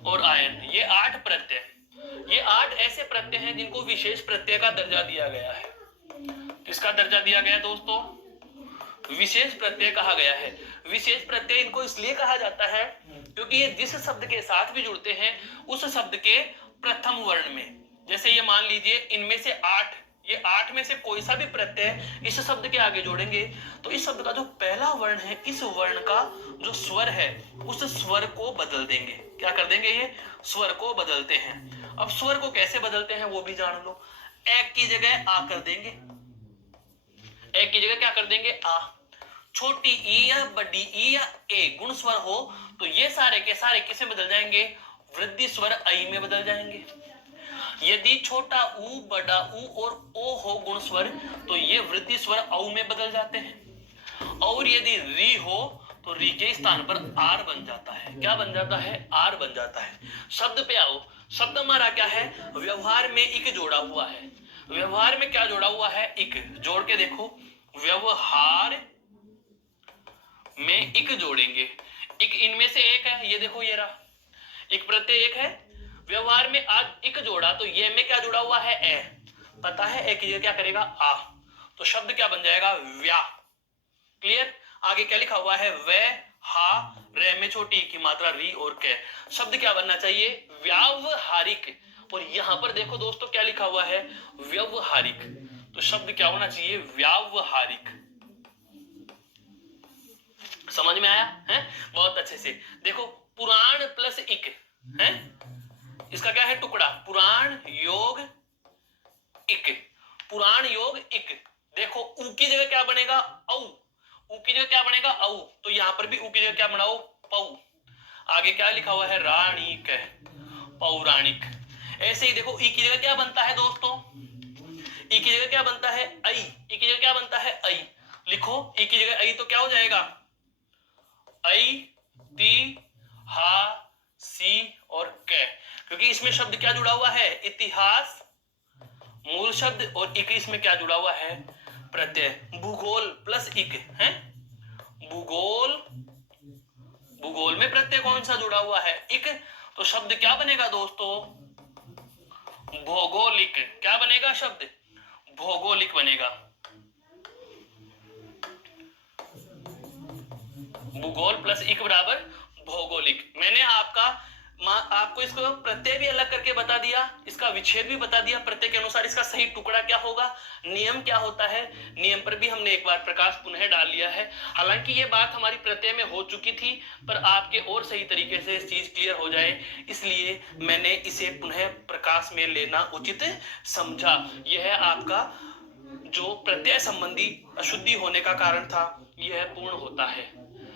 और आयन, ये 8 प्रत्यय, ये 8 ऐसे प्रत्यय हैं जिनको विशेष प्रत्यय का दर्जा दिया गया है। किसका दर्जा दिया गया दोस्तों, विशेष प्रत्यय कहा गया है। विशेष प्रत्यय इनको इसलिए कहा जाता है क्योंकि ये जिस शब्द के साथ भी जुड़ते हैं उस शब्द के प्रथम वर्ण में, जैसे ये मान लीजिए इनमें से 8, ये 8 में से कोई सा भी प्रत्यय इस शब्द के आगे जोड़ेंगे तो इस शब्द का जो पहला वर्ण है, इस वर्ण का जो स्वर है उस स्वर को बदल देंगे। क्या कर देंगे, ये स्वर को बदलते हैं। अब स्वर को कैसे बदलते हैं वो भी जान लो, एक की जगह आ कर देंगे, एक की जगह क्या कर देंगे, आ। छोटी ई या बड़ी ई या ए गुण स्वर हो तो ये सारे के सारे किसे बदल जाएंगे, वृद्धि स्वर आई में बदल जाएंगे। यदि छोटा ऊ, बड़ा ऊ और ओ हो गुण स्वर तो ये वृद्धि स्वर औ में बदल जाते हैं। और यदि री हो तो री के स्थान पर आर बन जाता है। क्या बन जाता है? आर बन जाता है। शब्द पे आओ। शब्द हमारा क्या है? व्यवहार में इक जोड़ा हुआ है। व्यवहार में क्या जोड़ा हुआ है? इक। जोड़ के देखो, व्यवहार में इक जोड़ेंगे। इक इनमें से एक है, ये देखो ये रहा, इक प्रत्यय एक है। व्यवहार में आज इक जोड़ा तो ये में क्या जुड़ा हुआ है? ए। पता है ए की जगह क्या करेगा? आ। तो शब्द क्या बन जाएगा? व्या। क्लियर? आगे क्या लिखा हुआ है? वे, हा, रे में छोटी की मात्रा री और के। शब्द क्या बनना चाहिए? व्यावहारिक। और यहां पर देखो दोस्तों क्या लिखा हुआ है? व्यवहारिक। तो शब्द क्या होना चाहिए? व्यावहारिक। समझ में आया है? बहुत अच्छे से देखो, पुराण प्लस इक है, इसका क्या है? टुकड़ा। पुराण योग इक। पुराण योग इक। देखो ऊ की जगह क्या बनेगा? औ। ऊ की जगह क्या बनेगा? औ। तो यहां पर भी ऊ की जगह क्या बनाओ? पौ। आगे क्या लिखा हुआ है? राणिक, पौराणिक। ऐसे ही देखो ई की जगह क्या बनता है दोस्तों? ई की जगह क्या बनता है? आई। ई की जगह क्या बनता है? आई। लिखो ई की जगह आई तो क्या हो जाएगा? आई, ती, हा, सी और कै। क्योंकि इसमें शब्द क्या जुड़ा हुआ है? इतिहास, मूल शब्द, और इक इसमें क्या जुड़ा हुआ है? प्रत्यय। भूगोल प्लस इक है। भूगोल, भूगोल में प्रत्यय कौन सा जुड़ा हुआ है? इक। तो शब्द क्या बनेगा दोस्तों? भौगोलिक। क्या बनेगा शब्द? भौगोलिक बनेगा। भूगोल प्लस इक बराबर भौगोलिक। मैंने आपको इसको प्रत्यय भी अलग करके बता दिया, इसका विच्छेद भी बता दिया, प्रत्यय के अनुसार इसका सही टुकड़ा क्या होगा, नियम क्या होता है, नियम पर भी हमने एक बार प्रकाश पुनः डाल लिया है। हालांकि ये बात हमारी प्रत्यय में हो चुकी थी, पर आपके और सही तरीके से इस चीज क्लियर हो जाए इसलिए मैंने इसे पुनः प्रकाश में लेना उचित समझा। यह आपका जो प्रत्यय संबंधी अशुद्धि होने का कारण था यह पूर्ण होता है।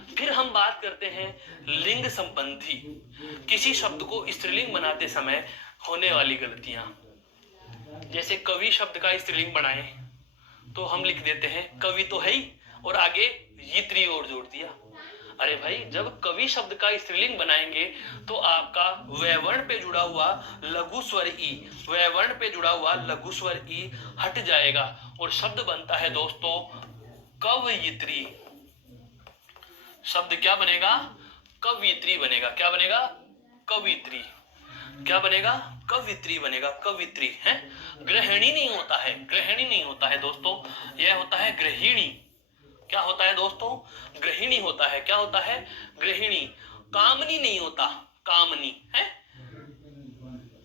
फिर हम बात करते हैं लिंग संबंधी, किसी शब्द को स्त्रीलिंग बनाते समय होने वाली गलतियां। जैसे कवि शब्द का स्त्रीलिंग बनाए तो हम लिख देते हैं कवि तो है ही, और आगे यित्री और जोड़ दिया। अरे भाई, जब कवि शब्द का स्त्रीलिंग बनाएंगे तो आपका वैवर्ण पे जुड़ा हुआ लघु स्वर ई, वैवर्ण पे जुड़ा हुआ लघु स्वर ई हट जाएगा और शब्द बनता है दोस्तों कवयित्री। शब्द क्या बनेगा? कवित्री बनेगा। क्या बनेगा? कवित्री। क्या बनेगा? कवित्री बनेगा। कवित्री है। गृहिणी नहीं होता है, गृहिणी नहीं होता है दोस्तों, यह होता है गृहिणी। क्या होता है दोस्तों? गृहिणी होता है। क्या होता है? गृहिणी। कामनी नहीं होता, कामनी है।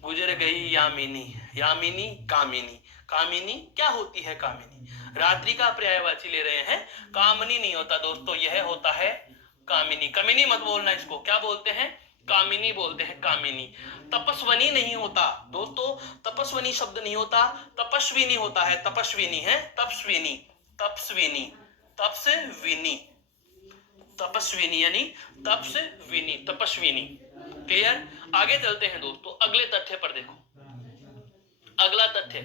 गुजर गई यामिनी, यामिनी कामिनी। कामिनी क्या होती है? कामिनी। रात्रि का पर्यायवाची ले रहे हैं, कामनी नहीं होता दोस्तों, यह होता है कामिनी। कमिनी मत बोलना, इसको क्या बोलते हैं? कामिनी बोलते हैं, कामिनी। तपस्वनी नहीं होता दोस्तों, तपस्वनी शब्द नहीं होता, तपस्विनी होता है। तपस्विनी है, तपस्विनी, तपस्विनी, तपस्विनी, तपस्विनी यानी तपस्विनी, तपस्विनी। क्लियर? आगे चलते हैं दोस्तों, अगले तथ्य पर देखो। अगला तथ्य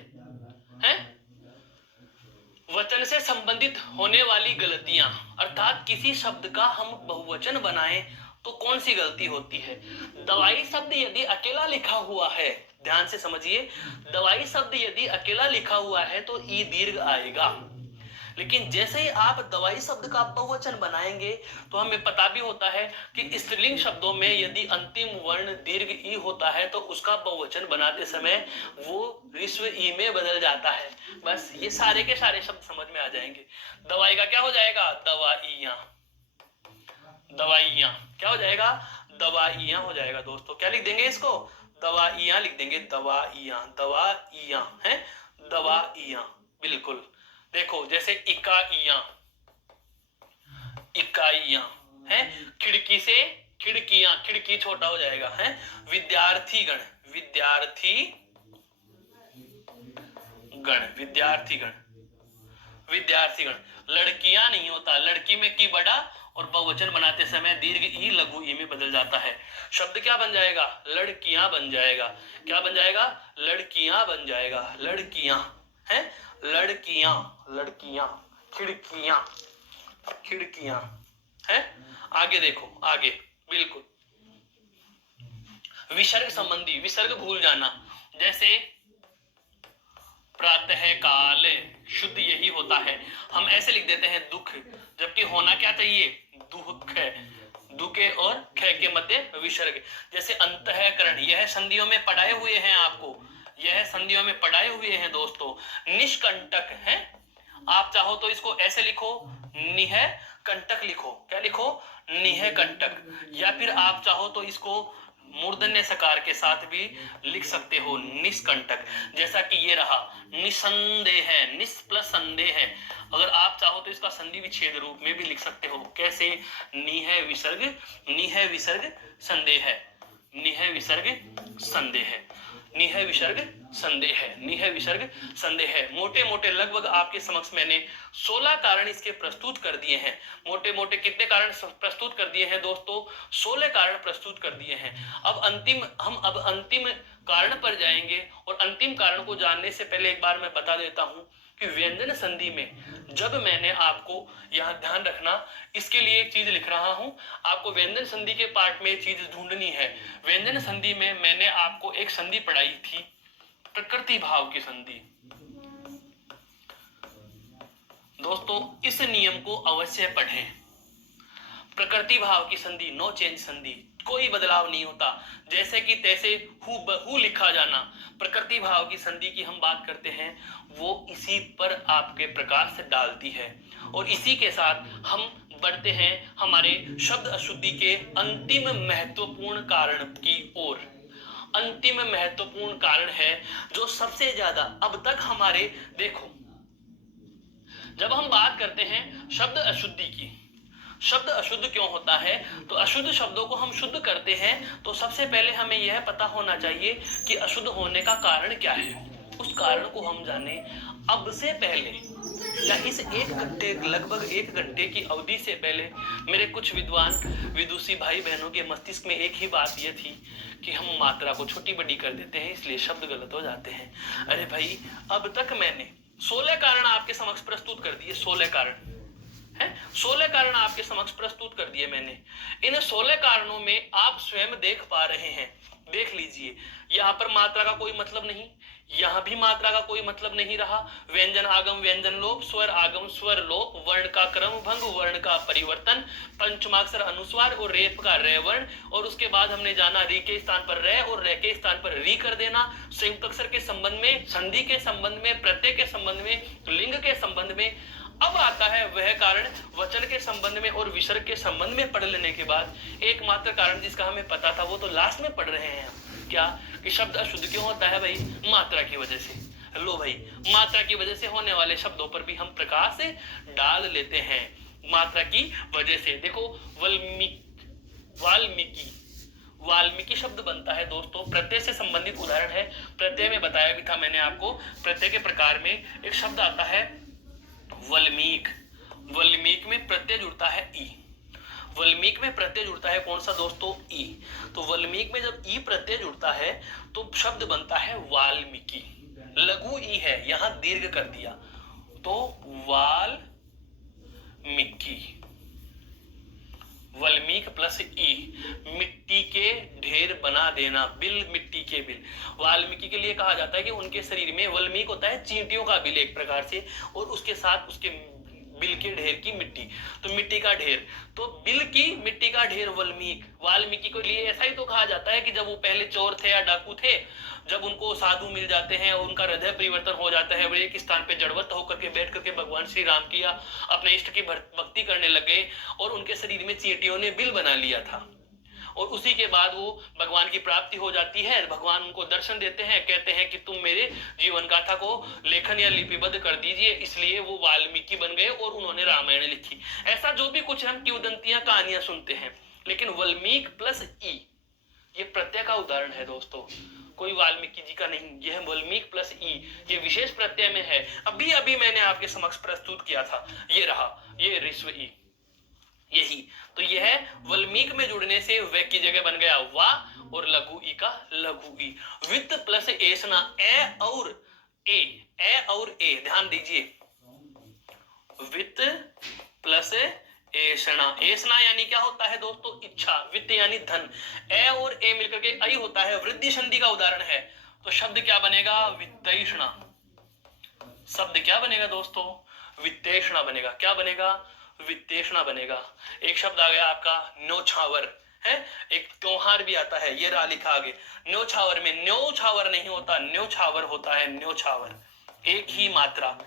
है वचन से संबंधित होने वाली गलतियां, अर्थात किसी शब्द का हम बहुवचन बनाएं तो कौन सी गलती होती है? दवाई शब्द यदि अकेला लिखा हुआ है, ध्यान से समझिए, दवाई शब्द यदि अकेला लिखा हुआ है तो ई दीर्घ आएगा। लेकिन जैसे ही आप दवाई शब्द का बहुवचन बनाएंगे तो हमें पता भी होता है कि स्त्रीलिंग शब्दों में यदि अंतिम वर्ण दीर्घ ई होता है तो उसका बहुवचन बनाते समय वो ऋस्व ई में बदल जाता है। बस ये सारे के सारे शब्द समझ में आ जाएंगे। दवाई का क्या हो जाएगा? दवाइयां। दवाइयां क्या हो जाएगा? दवाइयां हो जाएगा दोस्तों। क्या लिख देंगे इसको? दवाइयां लिख देंगे। दवाइयां, दवाइयां है, दवाइयां। बिल्कुल। देखो जैसे इकाइयां, इकाइयां है। खिड़की से खिड़कियां, खिड़की छोटा हो जाएगा है। विद्यार्थी गण, विद्यार्थी गण, विद्यार्थी गण, विद्यार्थी गण। लड़कियां नहीं होता, लड़की में की बड़ा और बहुवचन बनाते समय दीर्घ ई लघु ई में बदल जाता है। शब्द क्या बन जाएगा? लड़कियां बन जाएगा। क्या बन जाएगा? लड़कियां बन जाएगा। लड़कियां है, लड़कियां, लड़कियां, खिड़कियां, खिड़कियां है। आगे देखो, आगे बिल्कुल विसर्ग संबंधी, विसर्ग भूल जाना, जैसे प्रातः काल, शुद्ध यही होता है। हम ऐसे लिख देते हैं दुख, जबकि होना क्या चाहिए? दुख है। दुखे और ख के मध्य विसर्ग। जैसे अंतःकरण, यह संधियों में पढ़ाए हुए हैं आपको, यह संधियों में पढ़ाए हुए हैं दोस्तों। निष्कंटक है, आप चाहो तो इसको ऐसे लिखो, निह कंटक लिखो। क्या लिखो? निह कंटक। या फिर आप चाहो तो इसको मूर्धन्य सकार के साथ भी लिख सकते हो, निष्कंटक। जैसा कि ये रहा निसंदेह है, निस प्लस संदेह है। अगर आप चाहो तो इसका संधि विच्छेद रूप में भी लिख सकते हो। कैसे? निह विसर्ग, निह विसर्ग संदेह है, निह विसर्ग संदेह है, निह विसर्ग संदेह है, निह विसर्ग संदेह है। मोटे मोटे लगभग आपके समक्ष मैंने 16 कारण इसके प्रस्तुत कर दिए हैं। मोटे मोटे कितने कारण प्रस्तुत कर दिए हैं दोस्तों? 16 कारण प्रस्तुत कर दिए हैं। हम अब अंतिम कारण पर जाएंगे, और अंतिम कारण को जानने से पहले एक बार मैं बता देता हूं कि व्यंजन संधि में जब मैंने आपको, यहां ध्यान रखना, इसके लिए एक चीज लिख रहा हूं, आपको व्यंजन संधि के पार्ट में चीज ढूंढनी है। व्यंजन संधि में मैंने आपको एक संधि पढ़ाई थी, प्रकृति भाव की संधि। दोस्तों इस नियम को अवश्य पढ़ें। प्रकृति भाव की संधि, नो चेंज संधि, कोई बदलाव नहीं होता, जैसे कि तैसे हूबहू लिखा जाना। प्रकृति भाव की संधि की हम बात करते हैं, वो इसी पर आपके प्रकाश डालती है। और इसी के साथ हम बढ़ते हैं हमारे शब्द अशुद्धि के अंतिम महत्वपूर्ण कारण की ओर। अंतिम महत्वपूर्ण कारण है जो सबसे ज्यादा अब तक हमारे, देखो जब हम बात करते हैं शब्द अशुद्धि की, शब्द अशुद्ध क्यों होता है? तो अशुद्ध शब्दों को हम शुद्ध करते हैं, तो सबसे पहले हमें यह पता होना चाहिए कि अशुद्ध होने का कारण क्या है। उस कारण को हम जाने अब से पहले, या इस 1 घंटे, लगभग 1 घंटे की अवधि से पहले मेरे कुछ विद्वान विदुषी भाई बहनों के मस्तिष्क में एक ही बात यह थी कि हम मात्रा को छोटी बड़ी कर देते हैं, इसलिए शब्द गलत हो जाते हैं। अरे भाई, अब तक मैंने 16 कारण आपके समक्ष प्रस्तुत कर दिए, 16 कारण है, 16 कारण आपके समक्ष प्रस्तुत कर दिए मैंने। इन 16 कारणों में आप स्वयं देख पा रहे हैं, देख लीजिए, यहां पर मात्रा का कोई मतलब नहीं, यहां भी मात्रा का कोई मतलब नहीं रहा। व्यंजन आगम व्यंजन लोप, स्वर आगम स्वर लोप, वर्ण का क्रम भंग, वर्ण का परिवर्तन, पंचमाक्षर अनुस्वार और रेप का रे वर्ण, और उसके बाद हमने जाना री के स्थान पर रे और रे के स्थान पर री कर देना। संयुक्त अक्षर के संबंध में, संधि के संबंध में, प्रत्यय के संबंध में, लिंग के संबंध में। अब आता है वह कारण वचन के संबंध में और विसर्ग के संबंध में पढ़ लेने के बाद एकमात्र कारण जिसका हमें पता था वो तो लास्ट में पढ़ रहे हैं हम। क्या? कि शब्द अशुद्ध क्यों होता है भाई? मात्रा की वजह से। लो भाई, मात्रा की वजह से होने वाले शब्दों पर भी हम प्रकाश डाल लेते हैं, मात्रा की वजह से। देखो वाल्मीकि, वाल्मीकि शब्द बनता है दोस्तों, प्रत्यय से संबंधित उदाहरण है। प्रत्यय में बताया भी था मैंने आपको, प्रत्यय के प्रकार में एक शब्द आता है वल्मीक। वल्मीक में प्रत्यय जुड़ता है ई। वल्मीक में प्रत्यय जुड़ता है कौन सा दोस्तों? ई। तो वल्मीक में जब ई प्रत्यय जुड़ता है तो शब्द बनता है वाल्मीकि। लघु ई है, यहां दीर्घ कर दिया तो वाल्मीकि। वल्मीक प्लस ई, मिट्टी के ढेर बना देना, बिल, मिट्टी के बिल। वाल्मीकि के लिए कहा जाता है कि उनके शरीर में, वल्मीक होता है चींटियों का बिल एक प्रकार से, और उसके साथ उसके बिल के ढेर की मिट्टी, तो मिट्टी का ढेर, तो बिल की मिट्टी का ढेर वल्मीक। वाल्मीकि को लिए ऐसा ही तो कहा जाता है कि जब वो पहले चोर थे या डाकू थे, जब उनको साधु मिल जाते हैं और उनका हृदय परिवर्तन हो जाता है, वो एक स्थान पे जड़वत होकर के बैठ करके भगवान श्री राम की या अपने इष्ट की भक्ति करने लग गए, और उनके शरीर में चींटियों ने बिल बना लिया था। और उसी के बाद वो भगवान की प्राप्ति हो जाती है। भगवान उनको दर्शन देते हैं, कहते हैं कि तुम मेरे जीवन गाथा को लेखन या लिपिबद्ध कर दीजिए, इसलिए वो वाल्मीकि बन गए और उन्होंने रामायण लिखी। ऐसा जो भी कुछ हम किंवदंतियां, कहानियां सुनते हैं, लेकिन वल्मीक प्लस ई ये प्रत्यय का उदाहरण है दोस्तों। कोई वाल्मीकि जी का नहीं, यह वाल्मीकि प्लस ई, ये विशेष प्रत्यय में है। अभी अभी मैंने आपके समक्ष प्रस्तुत किया था, ये रहा, ये ऋस्व ई, यही तो यह वाल्मीकि में जुड़ने से वे की जगह बन गया वा, और लघु ई का लघु ई। वित्त प्लस एसना, ए और ए, ध्यान दीजिए, वित्त प्लस एषणा, एषणा यानी क्या होता है दोस्तों, इच्छा, वित्त यानी धन, ए और ए मिलकर के आई होता है, वृद्धि संधि का उदाहरण है। तो शब्द क्या बनेगा, वित्तेषणा। शब्द क्या बनेगा दोस्तों, वित्तेषणा बनेगा। क्या बनेगा, वित्तेषणा बनेगा। एक शब्द आ गया आपका न्योछावर है, एक त्योहार भी आता है, ये रहा लिखा आगे। न्योछावर में न्योछावर नहीं होता, न्योछावर होता है, न्योछावर। एक ही मात्रा,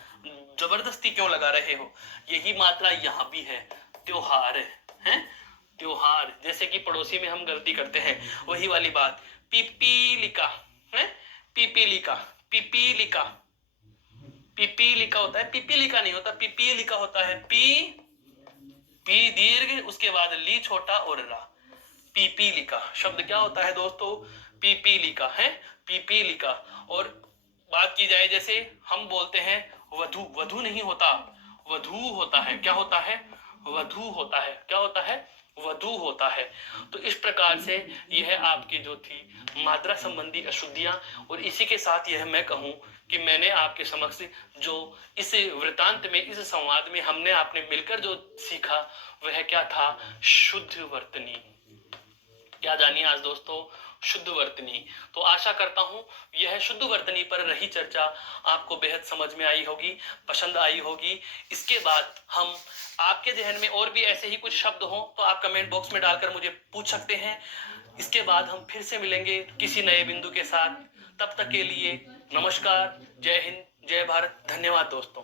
जबरदस्ती क्यों लगा रहे हो, यही मात्रा यहां भी है, त्योहार है, त्योहार। जैसे कि पड़ोसी में हम गलती करते हैं, वही वाली बात, पिपीलिका है, पिपीलिका, पिपीलिका, पिपीलिका होता है, पिपीलिका नहीं होता, पिपीलिका होता है। पी दीर्घ, उसके बाद ली छोटा और रा, पीपीलिका। शब्द क्या होता है दोस्तों, पीपीलिका है, पीपीलिका। और बात की जाए, जैसे हम बोलते हैं वधु, वधु नहीं होता, वधु होता है। क्या होता है, वधु होता है। क्या होता है, वधु होता है। तो इस प्रकार से यह आपकी जो थी मात्रा संबंधी अशुद्धियां, और इसी के साथ यह मैं कहूं कि मैंने आपके समक्ष जो इस वृतांत में, इस संवाद में हमने आपने मिलकर जो सीखा, वह क्या था, शुद्ध वर्तनी। क्या जानिए आज दोस्तों, शुद्ध वर्तनी। तो आशा करता हूं यह शुद्ध वर्तनी पर रही चर्चा आपको बेहद समझ में आई होगी, पसंद आई होगी। इसके बाद हम, आपके जहन में और भी ऐसे ही कुछ शब्द हो तो आप कमेंट बॉक्स में डालकर मुझे पूछ सकते हैं। इसके बाद हम फिर से मिलेंगे किसी नए बिंदु के साथ। तब तक के लिए नमस्कार, जय हिंद, जय भारत, धन्यवाद दोस्तों।